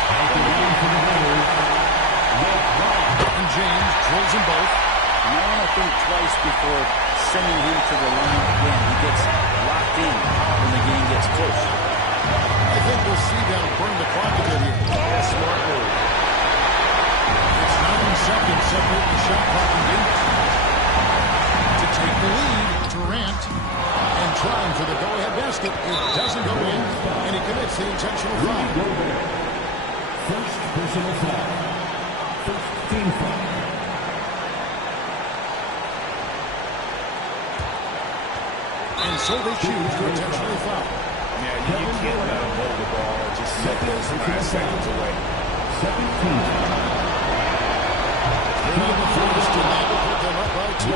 And James drills them both. You might want to think twice before sending him to the line again. He gets locked in when the game gets close. I think we'll see them burn the clock a bit here. Yeah, smart move. It's 9 seconds separate the shot clock and game. To take the lead, Durant. And trying for the go-ahead basket. It doesn't go in, and he commits the intentional foul. First personal foul. First team foul. And so they choose to intentionally foul. Yeah, you can't let him hold the ball and just set those 9 seconds away. 17. They're on the first, and that will put them up by 2.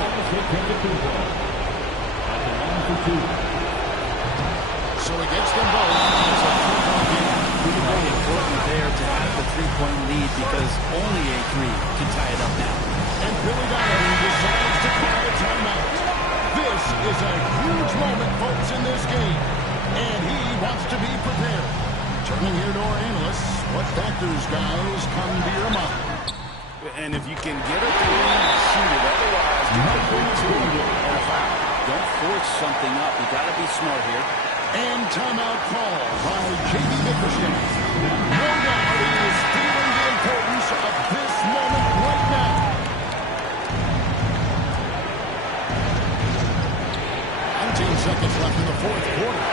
So he gets them both. It's a 3-point game. Very important there to have the three-point lead because only a three can tie it up now. And Billy Donovan decides to call a timeout. This is a huge moment, folks, in this game. And he wants to be prepared. Turning here to our analysts, what factors, guys, come to your mind? And if you can get a three, shoot it. Otherwise, you can bring two and a foul. Don't force something up. You got to be smart here. And timeout call by J.B. Bickerstaff. No doubt he is feeling the importance of this moment right now. 19 seconds left in the fourth quarter.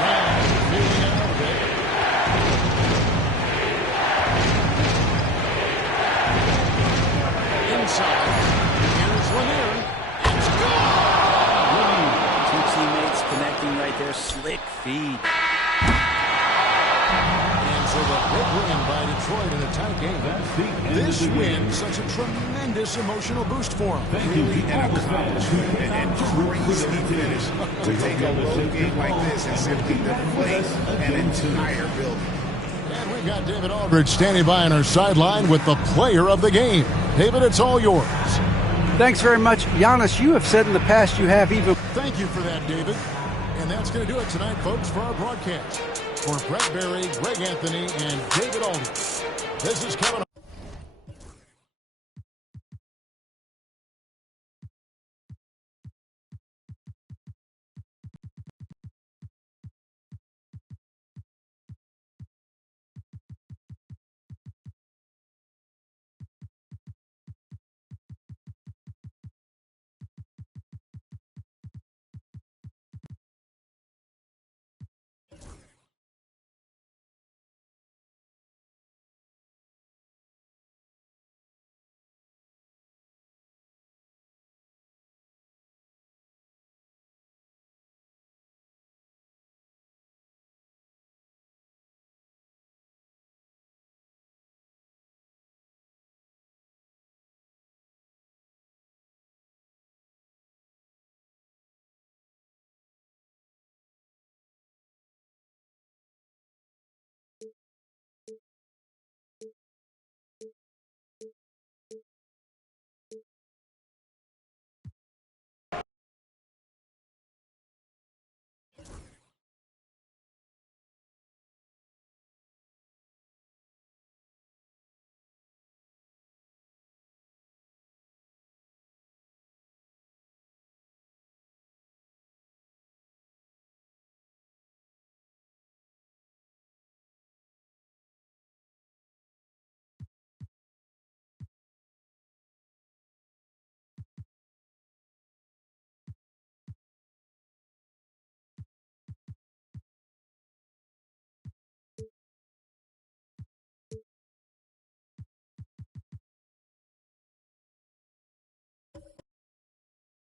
Brown feeling out of it. Inside. Here's Lanier. It's good! Two teammates connecting right there. Slick feed. And so the big win by Detroit in a tight game. This win, such a tremendous emotional boost for them. Really an accomplishment and crazy finish to take a road game like this and simply deflate an entire building. And we've got David Aldridge standing by on our sideline with the player of the game. David, it's all yours. Thanks very much. Giannis, you have said in the past you have even... Thank you for that, David. And that's going to do it tonight, folks, for our broadcast. For Brett Berry, Greg Anthony, and David Aldridge, this is Kevin.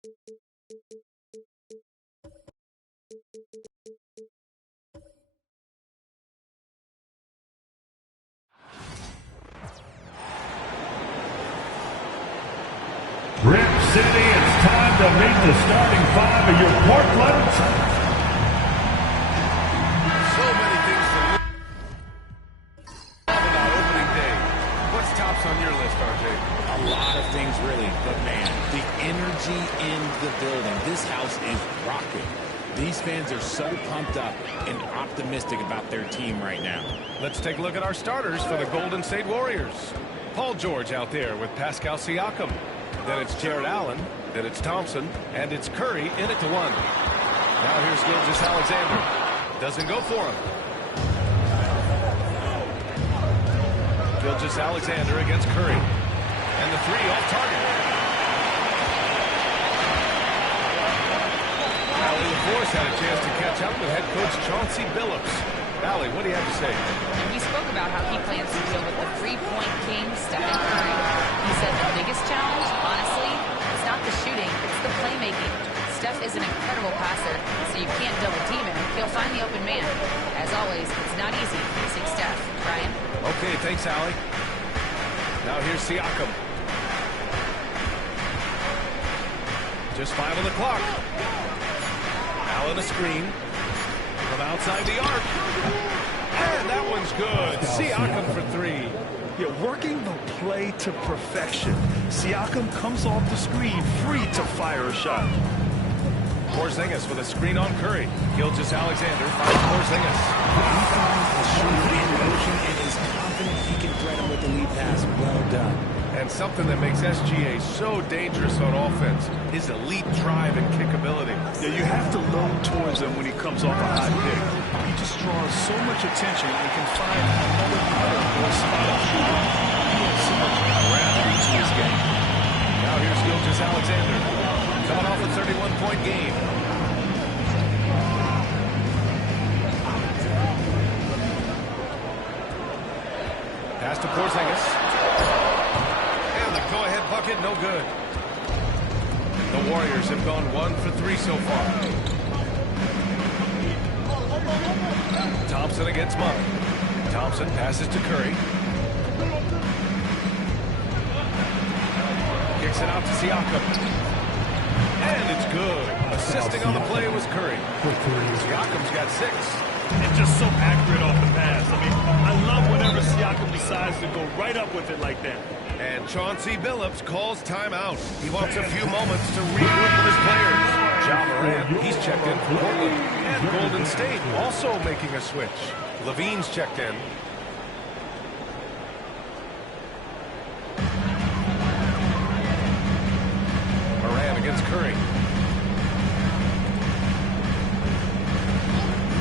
Rip City, it's time to meet the starting five of your Portland. So many things to look about opening day. What's tops on your list, RJ? A lot of things, really. But, man, the energy in the building. This house is rocking. These fans are so pumped up and optimistic about their team right now. Let's take a look at our starters for the Golden State Warriors. Paul George out there with Pascal Siakam. Then it's Jared Allen. Then it's Thompson. And it's Curry in it to one. Now here's Gilgeous-Alexander. Doesn't go for him. Gilgeous-Alexander against Curry. And the three off target. Allie LaForce had a chance to catch up with head coach Chauncey Billups. Allie, what do you have to say? We spoke about how he plans to deal with the three-point king, Stephen Curry. He said the biggest challenge, honestly, it's not the shooting, it's the playmaking. Steph is an incredible passer, so you can't double-team him. He'll find the open man. As always, it's not easy facing Steph. Brian? Okay, thanks, Allie. Now here's Siakam. Just 5 on the clock. Allen a screen from outside the arc. And that one's good. Siakam for three. Yeah, working the play to perfection. Siakam comes off the screen free to fire a shot. Porzingis with a screen on Curry. Gilgeous-Alexander finds Porzingis. He finds the shooter in motion and is confident he can thread him with the lead pass. Well done. And something that makes SGA so dangerous on offense is elite drive and kickability. Yeah, you have to load towards him when he comes off a high pick. He just draws so much attention and can find another player or spot-up shooter. He has so much gravity to his game. Now here's Gilgeous-Alexander. Coming off a 31-point game. Pass to Porzingis. And the go-ahead bucket, no good. The Warriors have gone 1 for 3 so far. Thompson against Monk. Thompson passes to Curry. Kicks it out to Siakam. And it's good. Assisting on the play was Curry. Siakam's got 6. And just so accurate off the pass. I mean, I love whenever Siakam decides to go right up with it like that. And Chauncey Billups calls timeout. He wants a few moments to regroup with his players. Ja Morant, he's checked in for Portland. And Golden State also making a switch. Levine's checked in. Morant against Curry.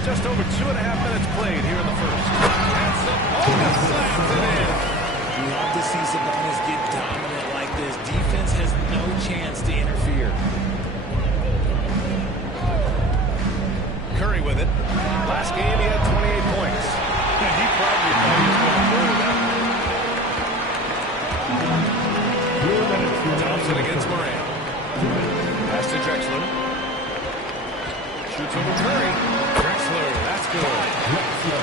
Just over 2.5 minutes played here in the first. And Sabonis slams it in. You love to see Sabonis get dominant like this. Defense has no chance to interfere. Curry with it. Last game he had 28 points. And he probably thought he was going to go that. Thompson against Morant. Pass to Drexler. Shoots over Curry. Drexler, that's good.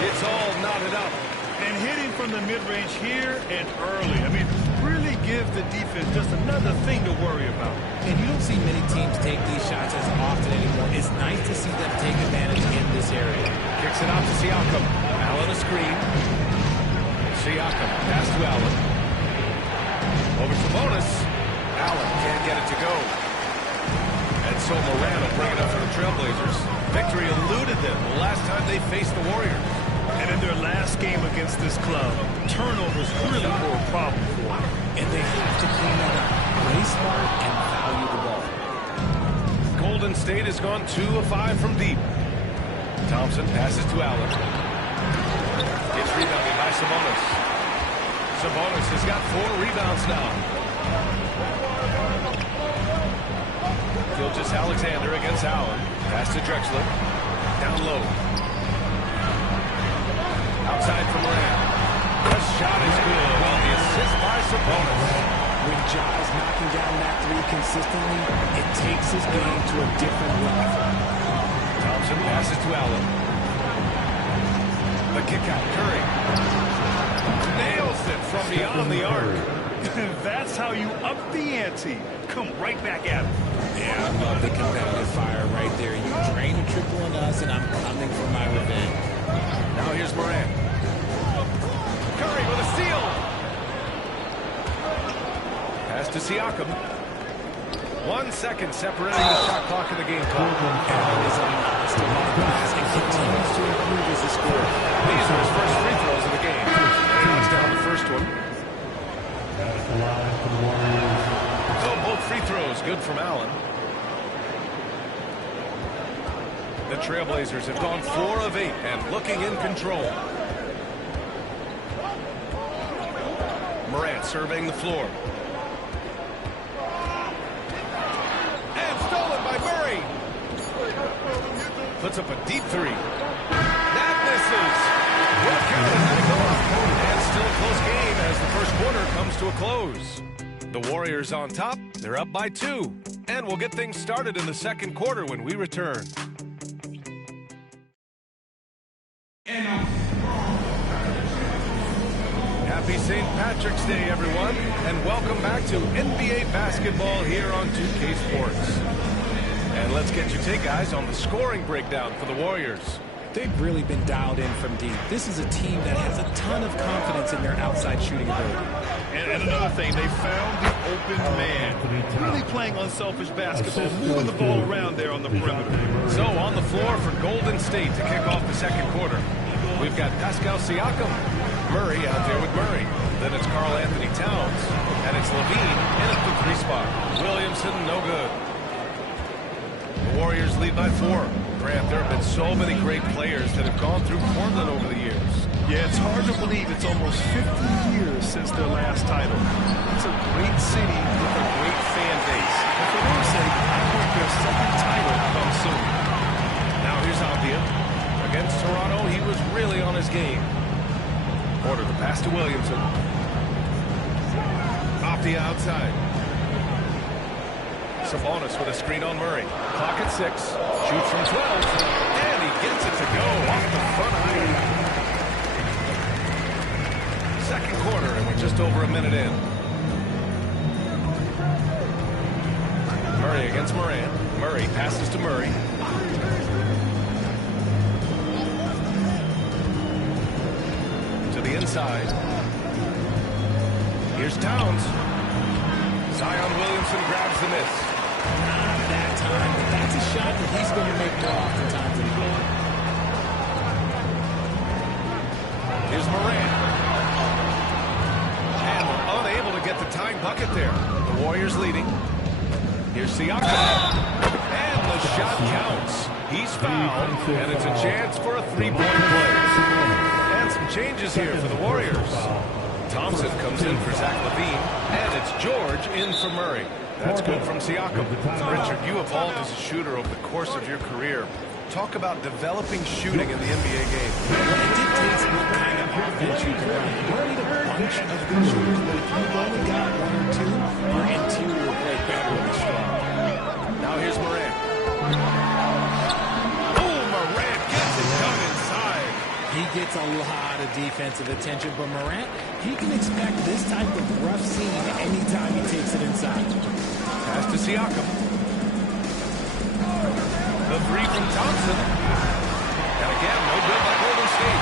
It's all knotted up. And hitting from the mid-range here and early. I mean, really give the defense just another thing to worry about. And you don't see many teams take these shots as often anymore. It's nice to see them take advantage in this area. Kicks it out to Siakam. Allen a screen. Siakam, pass to Allen. Over to Sabonis. Allen can't get it to go. And so Morant will bring it up for the Trailblazers. Victory eluded them the last time they faced the Warriors. And in their last game against this club, turnovers really were a problem for them. And they have to clean that up. Play smart and value the ball. Golden State has gone 2 of 5 from deep. Thompson passes to Allen. Gets rebounded by Sabonis. Sabonis has got 4 rebounds now. Gilgeous-Alexander against Allen. Pass to Drexler. Down low. Outside for Morant. The shot is good. Well, the assist by Sabonis. When Ja's knocking down that three consistently, it takes his game to a different level. Thompson passes to Allen. The kick out, Curry. Nails it from beyond the arc. That's how you up the ante. Come right back at him. Yeah, I love the competitive fire right there. You drain a triple on us, and I'm coming for my revenge. Now here's Morant. Curry with a steal. Pass to Siakam. 1 second separating the shot clock in the game clock. And is a monster on the glass and continues to improve as a scorer. These are his first free throws of the game. Knocks down the first one. So both free throws good from Allen. The Trailblazers have gone 4 of 8 and looking in control. Morant surveying the floor. And stolen by Murray. Puts up a deep three. That misses. Will count had to go up. And still a close game as the first quarter comes to a close. The Warriors on top. They're up by 2. And we'll get things started in the second quarter when we return. Happy St. Patrick's Day, everyone, and welcome back to NBA basketball here on 2K Sports. And let's get your take, guys, on the scoring breakdown for the Warriors. They've really been dialed in from deep. This is a team that has a ton of confidence in their outside shooting ability. And another thing, they found the open man. Really playing unselfish basketball, moving the ball around there on the perimeter. So on the floor for Golden State to kick off the second quarter. We've got Pascal Siakam. Murray out there with Murray. Then it's Karl Anthony Towns. And it's Levine in at the 3 spot. Williamson, no good. The Warriors lead by 4. Grant, there have been so many great players that have gone through Portland over the years. Yeah, it's hard to believe it's almost 50 years since their last title. It's a great city with a great fan base. And for their sake, I hope their second title comes soon. Now here's Avdia. Against Toronto, he was really on his game. Porter, the pass to Williamson. Avdia outside. Sabonis with a screen on Murray. Clock at 6. Shoots from 12. And he gets it to go off the front iron. Second quarter, and we're just over a minute in. Murray against Morant. Murray passes to Murray. To the inside. Here's Towns. Zion Williamson grabs the miss. Not that time, but that's a shot that he's going to make more oftentimes in the game. Here's Morant. And unable to get the tying bucket there. The Warriors leading. Here's Siakam. And the shot counts. He's fouled, and it's a chance for a 3-point play. And some changes here for the Warriors. Thompson comes in for Zach LaVine, and it's George in for Murray. That's good from Siakam. Richard, you evolved as a shooter over the course of your career. Talk about developing shooting in the NBA game. Well, it dictates what kind of offense you can run. You don't need a bunch of good shooters, but if you've only got 1 or 2, your interior will play better with the strong. Now here's Morant. Oh, Morant gets it done inside. He gets a lot of defensive attention, but Morant, he can expect this type of rough scene anytime he takes it inside. Pass to Siakam. The 3 from Thompson. And again, no good by Golden State.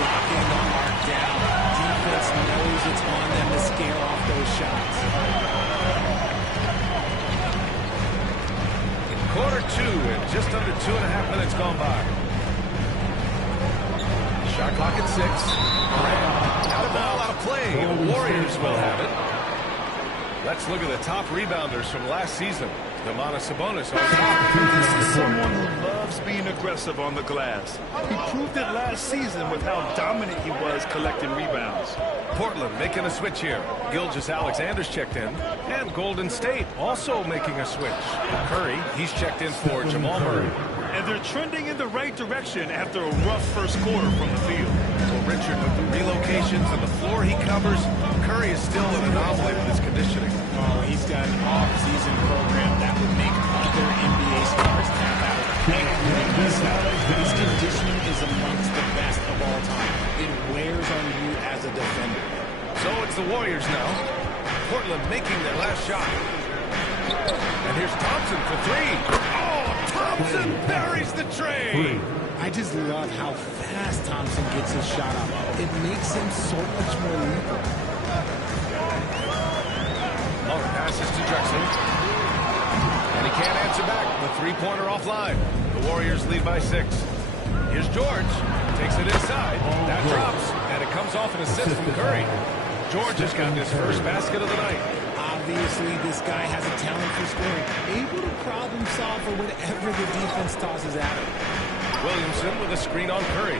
Locking the mark down. Defense knows it's on them to scare off those shots. Quarter 2 and just under 2.5 minutes gone by. Shot clock at 6. Morant. Out of ball, out of play. The Warriors will have it. Let's look at the top rebounders from last season. Domantas Sabonis on top. This is someone who loves being aggressive on the glass. He proved it last season with how dominant he was collecting rebounds. Portland making a switch here. Gilgeous-Alexander's checked in. And Golden State also making a switch. Curry, he's checked in for Jamal Murray. And they're trending in the right direction after a rough first quarter from the field. Well, Richard, with the relocations and the floor he covers, Curry is still an anomaly with his conditioning. It's the Warriors now. Portland making their last shot. And here's Thompson for three. Oh, Thompson buries the tray. I just love how fast Thompson gets his shot up. It makes him so much more lethal. Long passes to Drexler. And he can't answer back. The three-pointer offline. The Warriors lead by 6. Here's George. Takes it inside. That drops. And it comes off an assist from Curry. George has got his first basket of the night. Obviously, this guy has a talent for scoring. Able to problem solve for whatever the defense tosses at him. Williamson with a screen on Curry.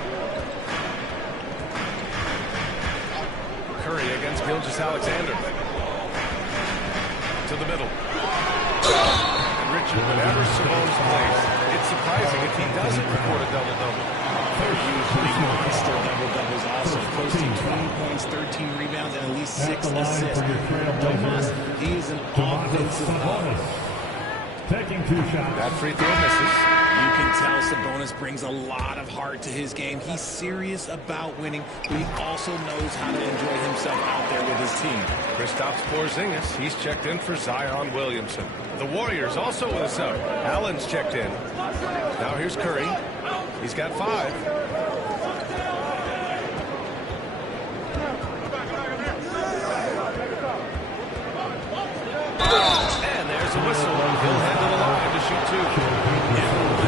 Curry against Gilgeous-Alexander. To the middle. And Richard, whenever Simone's plays, it's surprising if he doesn't record a double-double. They're usually monster double-doubles also, posting 20 points, 13 rebounds, and at least 6 assists. Domas, he is an offensive hog. Taking 2 shots. That free throw misses. You can tell Sabonis brings a lot of heart to his game. He's serious about winning, but he also knows how to enjoy himself out there with his team. Kristaps Porzingis, he's checked in for Zion Williamson. The Warriors also with a sub. Allen's checked in. Now here's Curry. He's got 5. And there's a whistle. He'll head to the line to shoot 2.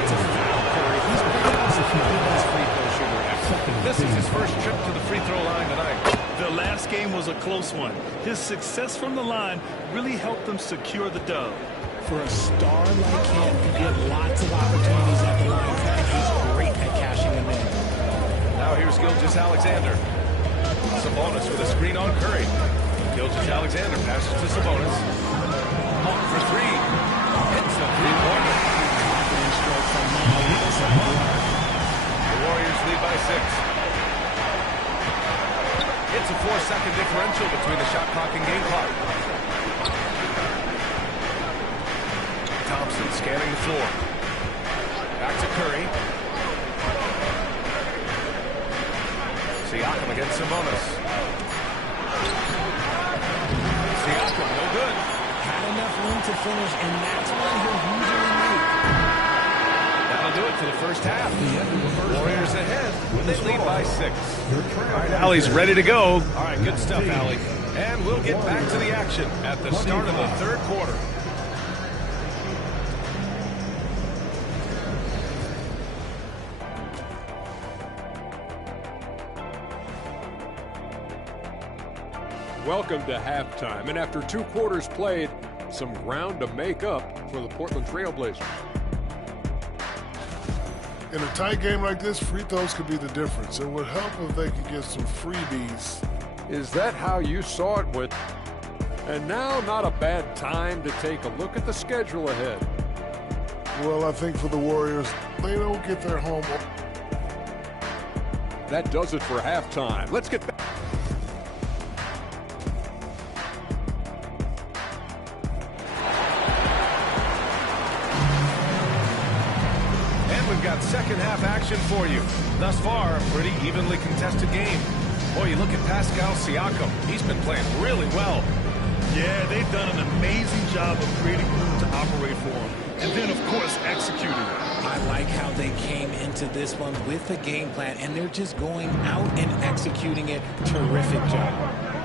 It's a foul, Curry. He's pretty much the best free throw shooter ever. This is his first trip to the free throw line tonight. The last game was a close one. His success from the line really helped them secure the dub. For a star like him, you get lots of opportunities at the line, and he's great at cashing them in. Now here's Gilgeous-Alexander. Sabonis with a screen on Curry. Gilgeous-Alexander passes to Sabonis. Monk for 3. Hits the three-pointer. The Warriors lead by 6. It's a 4-second differential between the shot clock and game clock. Thompson scanning the floor. Back to Curry. Siakam against Sabonis. Siakam, no good. Had enough room to finish, and that's what he'll usually make. That'll do it for the first half. Warriors ahead. They lead by 6. All right, Allie's ready to go. All right, good stuff, Allie. And we'll get back to the action at the start of the third quarter. Welcome to halftime, and after 2 quarters played, some ground to make up for the Portland Trailblazers. In a tight game like this, free throws could be the difference. It would help if they could get some freebies. Is that how you saw it with? And now, not a bad time to take a look at the schedule ahead. Well, I think for the Warriors, they don't get their home. That does it for halftime. Let's get back. Got second half action for you. Thus far, a pretty evenly contested game. Boy, you look at Pascal Siakam. He's been playing really well. Yeah, they've done an amazing job of creating room to operate for him. And then, of course, executing. I like how they came into this one with a game plan, and they're just going out and executing it. Terrific job.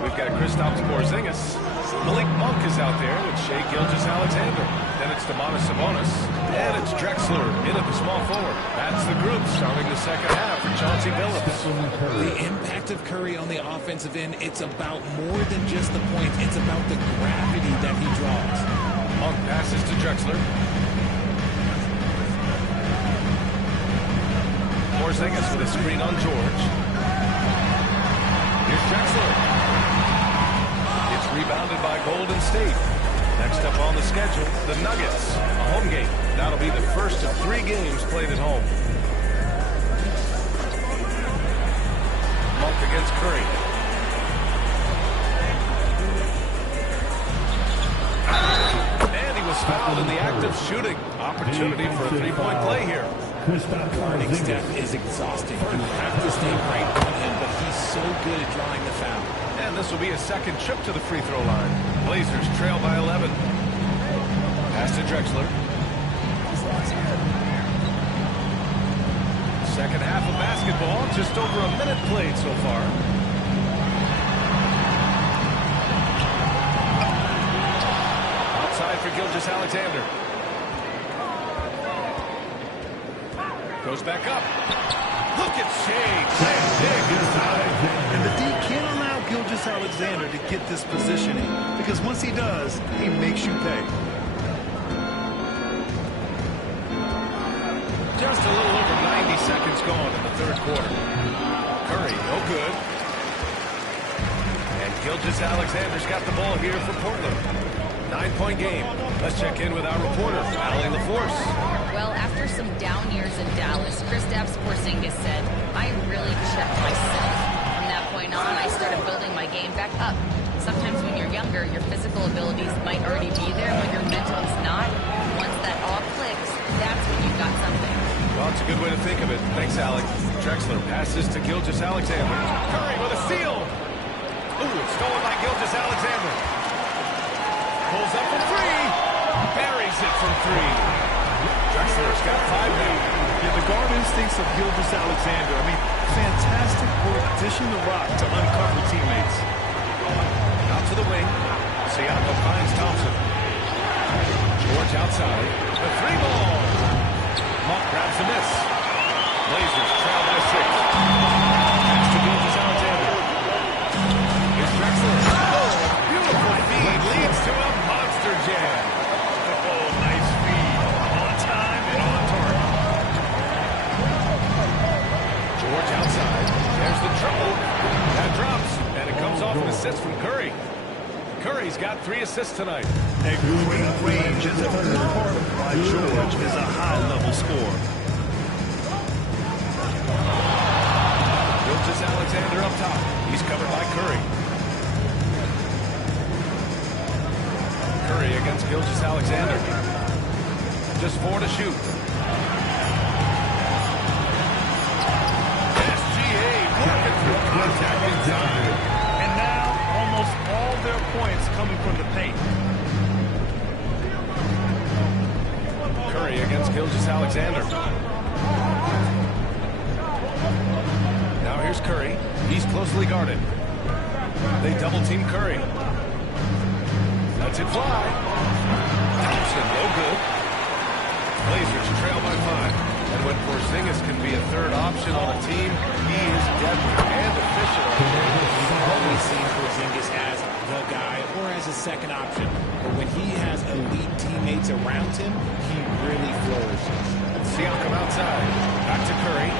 We've got Kristaps Porzingis. Malik Monk is out there with Shai Gilgeous-Alexander. Then it's Domantas Sabonis. And it's Drexler in at the small forward. That's the group starting the second half for Chauncey Billups. The impact of Curry on the offensive end, it's about more than just the points. It's about the gravity that he draws. Monk passes to Drexler. Porzingis with a screen on George. Here's Drexler. It's rebounded by Golden State. Next up on the schedule, the Nuggets, a home game. That'll be the first of 3 games played at home. Monk against Curry. And he was fouled in the act of shooting. Opportunity for a 3-point play here. Guarding Steph is exhausting. You have to stay right on him, but he's so good at drawing the foul. And this will be a second trip to the free throw line. Blazers trail by 11. Pass to Drexler. Second half of basketball, just over a minute played so far. Outside for Gilgeous-Alexander. Goes back up. Look at Shea. And the D can't allow Gilgeous-Alexander to get this positioning, because once he does, he makes you pay. Just a little over 90 seconds gone in the third quarter. Curry, no good. And Gilgeous-Alexander's got the ball here for Portland. 9-point game. Let's check in with our reporter, Allie LaForce. Well, after some down years in Dallas, Kristaps Porzingis said, I really checked myself. From that point on, I started building my game back up. Sometimes when you're younger, your physical abilities might already be there, but your mental is not. Once that all clicks, that's when you've got something. Well, it's a good way to think of it. Thanks, Alec. Drexler passes to Gilgeous-Alexander. Curry with a steal. Ooh, it's stolen by Gilgeous-Alexander. Pulls up from three. Buries it from three. Drexler's got 5 now. Yeah, the guard instincts of Gilgeous-Alexander. I mean, fantastic work dishing the rock to uncover teammates. Out to the wing. Siakam finds Thompson. George outside. The 3-ball. Monk grabs the miss. Blazers trail by 6. Pass to Gilgeous-Alexander. Here's Drexler. Oh, beautiful feed leads to a monster jam. Oh, nice feed. On time and on target. George outside. There's the triple. That drops, and it comes off an assist from Curry. Curry's got 3 assists tonight. A great range is a big part of why George is a high-level scorer. Gilgeous-Alexander up top. He's covered by Curry. Curry against Gilgeous-Alexander. Just 4 to shoot. SGA working through contact inside. And now, almost all their points coming from the paint. Curry against Gilgeous-Alexander. Now here's Curry. He's closely guarded. They double-team Curry. Lets it fly. Thompson, no good. Blazers trail by 5. And when Porzingis can be a third option on a team, he is deadly and efficient on the game. We've always seen Porzingis as the guy or as a second option. But when he has elite teammates around him, he really flourishes. Siakam outside. Back to Curry.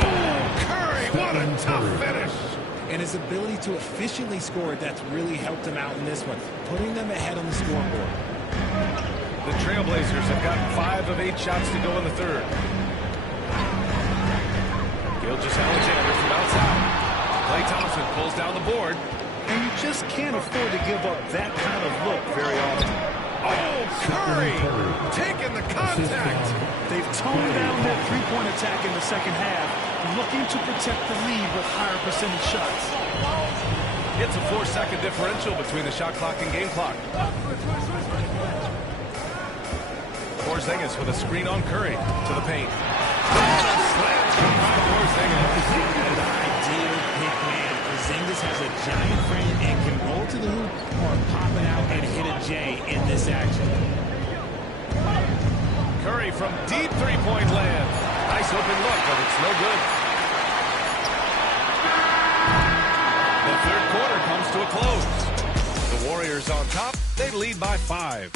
Oh, Curry, what a tough finish. And his ability to efficiently score, that's really helped him out in this one, putting them ahead on the scoreboard. The Trailblazers have gotten 5 of 8 shots to go in the third. Gilgeous-Alexander from outside. Klay Thompson pulls down the board. And you just can't afford to give up that kind of look very often. Oh, Curry taking the contact. They've toned down their three-point attack in the second half, looking to protect the lead with higher percentage shots. It's a 4-second differential between the shot clock and game clock. Porzingis with a screen on Curry to the paint. Slam by Porzingis. An ideal pick man. Porzingis has a giant frame and can roll to the hoop or pop it out and hit a J in this action. Curry from deep three-point land. Nice open look, but it's no good. The third quarter comes to a close. The Warriors on top. They lead by 5.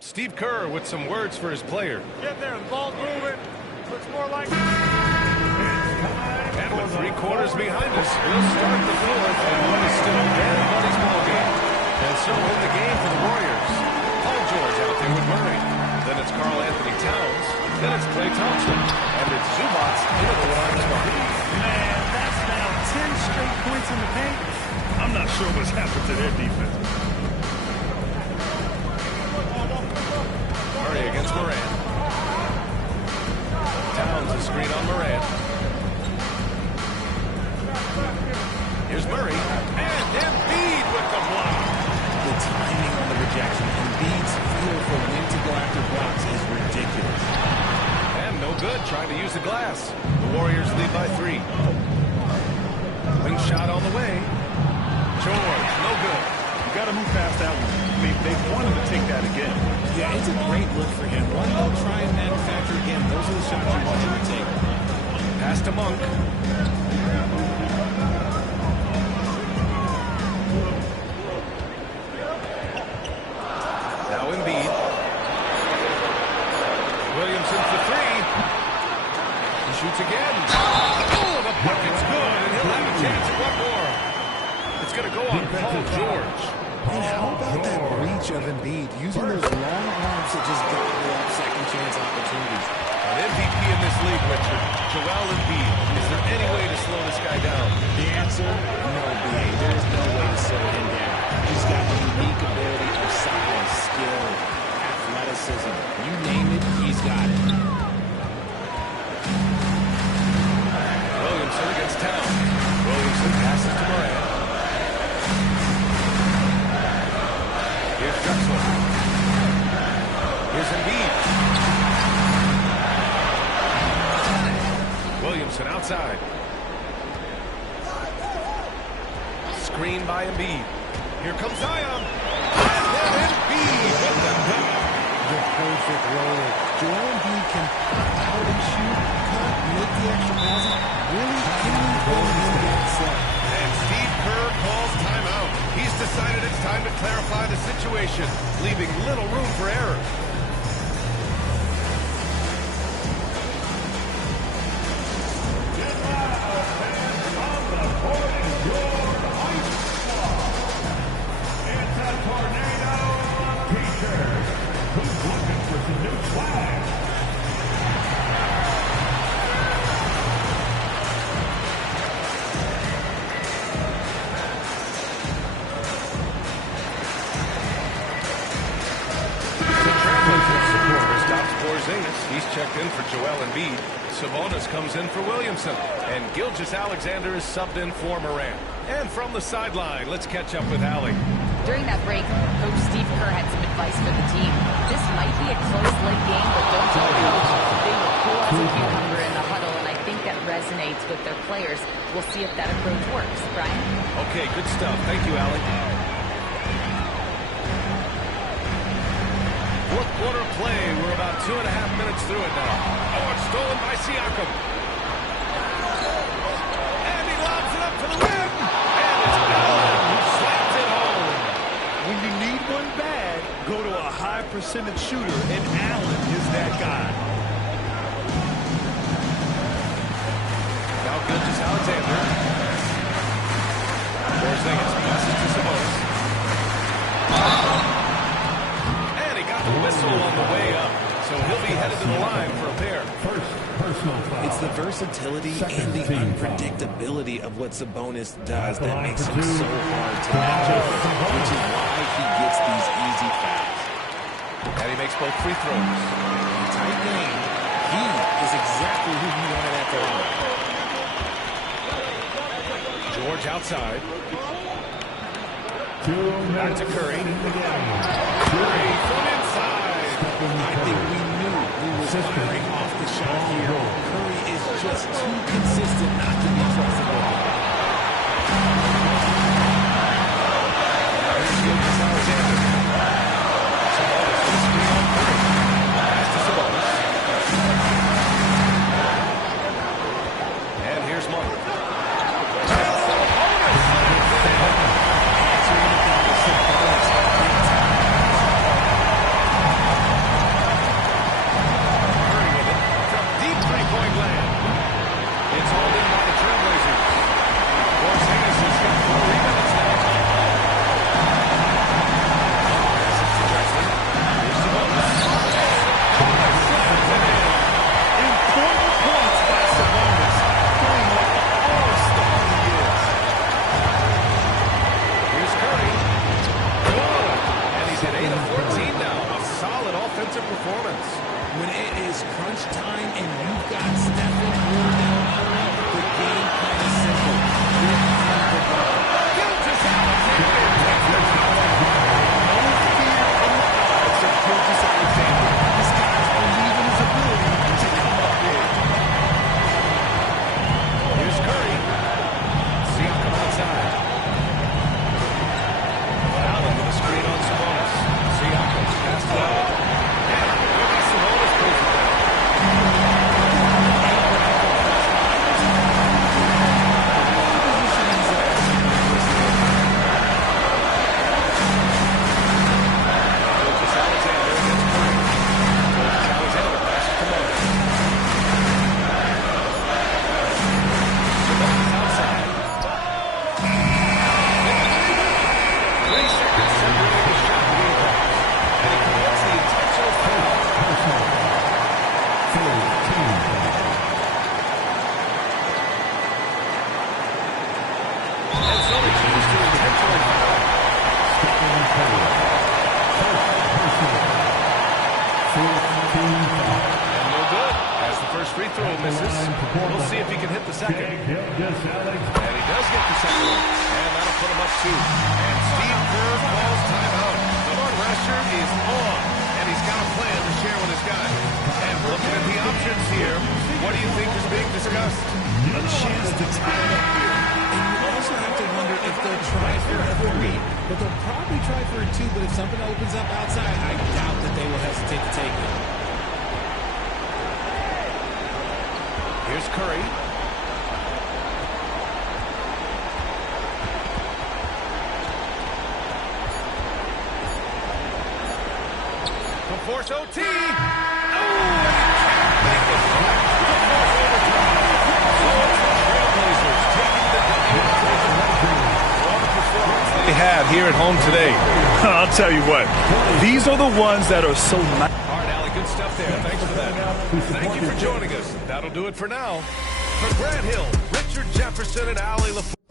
Steve Kerr with some words for his player. Get there, the ball's moving. Looks more like... And with 3 quarters behind us, we'll start the fourth in what is still everybody's ballgame. And so in the game for the Warriors, Paul George out there with Murray. Then it's Karl Anthony Towns. Then it's Klay Thompson. And it's Zubac into the line spot. Man, that's now 10 straight points in the paint. I'm not sure what's happened to their defense. Murray against Moran. lead by 3. Wing shot on the way. George, no good. You got to move past that one. They want him to take that again. Yeah, it's a great look for him. One they'll try and manufacture again. Those are the shots you want him to take. Pass to Monk. Now Embiid. Williamson for 3. He shoots again. Oh, the bucket's good, and he'll have a chance at one more. It's going to go on Paul George. And how about that reach of Embiid, using those long arms to just gobble up second chance opportunities. An MVP in this league, Richard, Joel Embiid. Is there any way to slow this guy down? The answer, no, B.A. There is no way to slow him down. He's got the unique ability of size, skill, athleticism. You name it, he's got it. Williamson against Town. Williamson passes to Morant. Here's Drexler. Here's Embiid. Williamson outside. Screen by Embiid. Here comes Zion. And then Embiid with the dunk. The perfect roller. Joel Embiid can out and shoot, cut, make the extra passes. Really, anything in that set. And Steve Kerr calls timeout. He's decided it's time to clarify the situation, leaving little room for error. He's checked in for Joel Embiid. Sabonis comes in for Williamson. And Gilgeous-Alexander is subbed in for Morant. And from the sideline, let's catch up with Allie. During that break, Coach Steve Kerr had some advice for the team. This might be a close late game, but don't tell the coach. They were cool as a cucumber in the huddle, and I think that resonates with their players. We'll see if that approach works. Brian? Okay, good stuff. Thank you, Allie. Fourth quarter play. We're about 2.5 minutes through it now. Oh, it's stolen by Siakam. And he lobs it up for the win. And it's Allen who slaps it home. When you need one bad, go to a high percentage shooter, and Allen is that guy. Now Gilgeous-Alexander. Porzingis passes to Sabonis. And he got the whistle on the way up. So he'll be headed to the line for a pair. It's the versatility and the unpredictability of what Sabonis does that makes him so hard to match up with, which is why he gets these easy fouls. And he makes both free throws. Tight game. He is exactly who you wanted at the line. George outside. Back to Curry. Curry from inside. I think we knew we were firing off the shot here. Curry is just too consistent not to be trusted with it. Here's Gilgeous-Alexander. Sabonis with a screen on Curry. Pass to Sabonis. And here's Monk. It's throw misses. We'll see if he can hit the second. And he does get the second one. And that'll put him up 2. And Steve Kerr calls timeout. The pressure is on. And he's got a plan to share with his guys. And looking at the options here, what do you think is being discussed? A chance to tie it up here. And you also have to wonder if they'll try for a 3. But they'll probably try for a 2. But if something opens up outside, I doubt that they will hesitate to take it. Here's Curry. Force OT. Oh, and he can't make it. To force overtime. So it's the Trailblazers taking the performance they have here at home today. I'll tell you what, these are the ones that are so nice. All right, Allie, good stuff there. Thanks for that. Thank you for joining us. That'll do it for now. For Grant Hill, Richard Jefferson, and Allie LaFleur.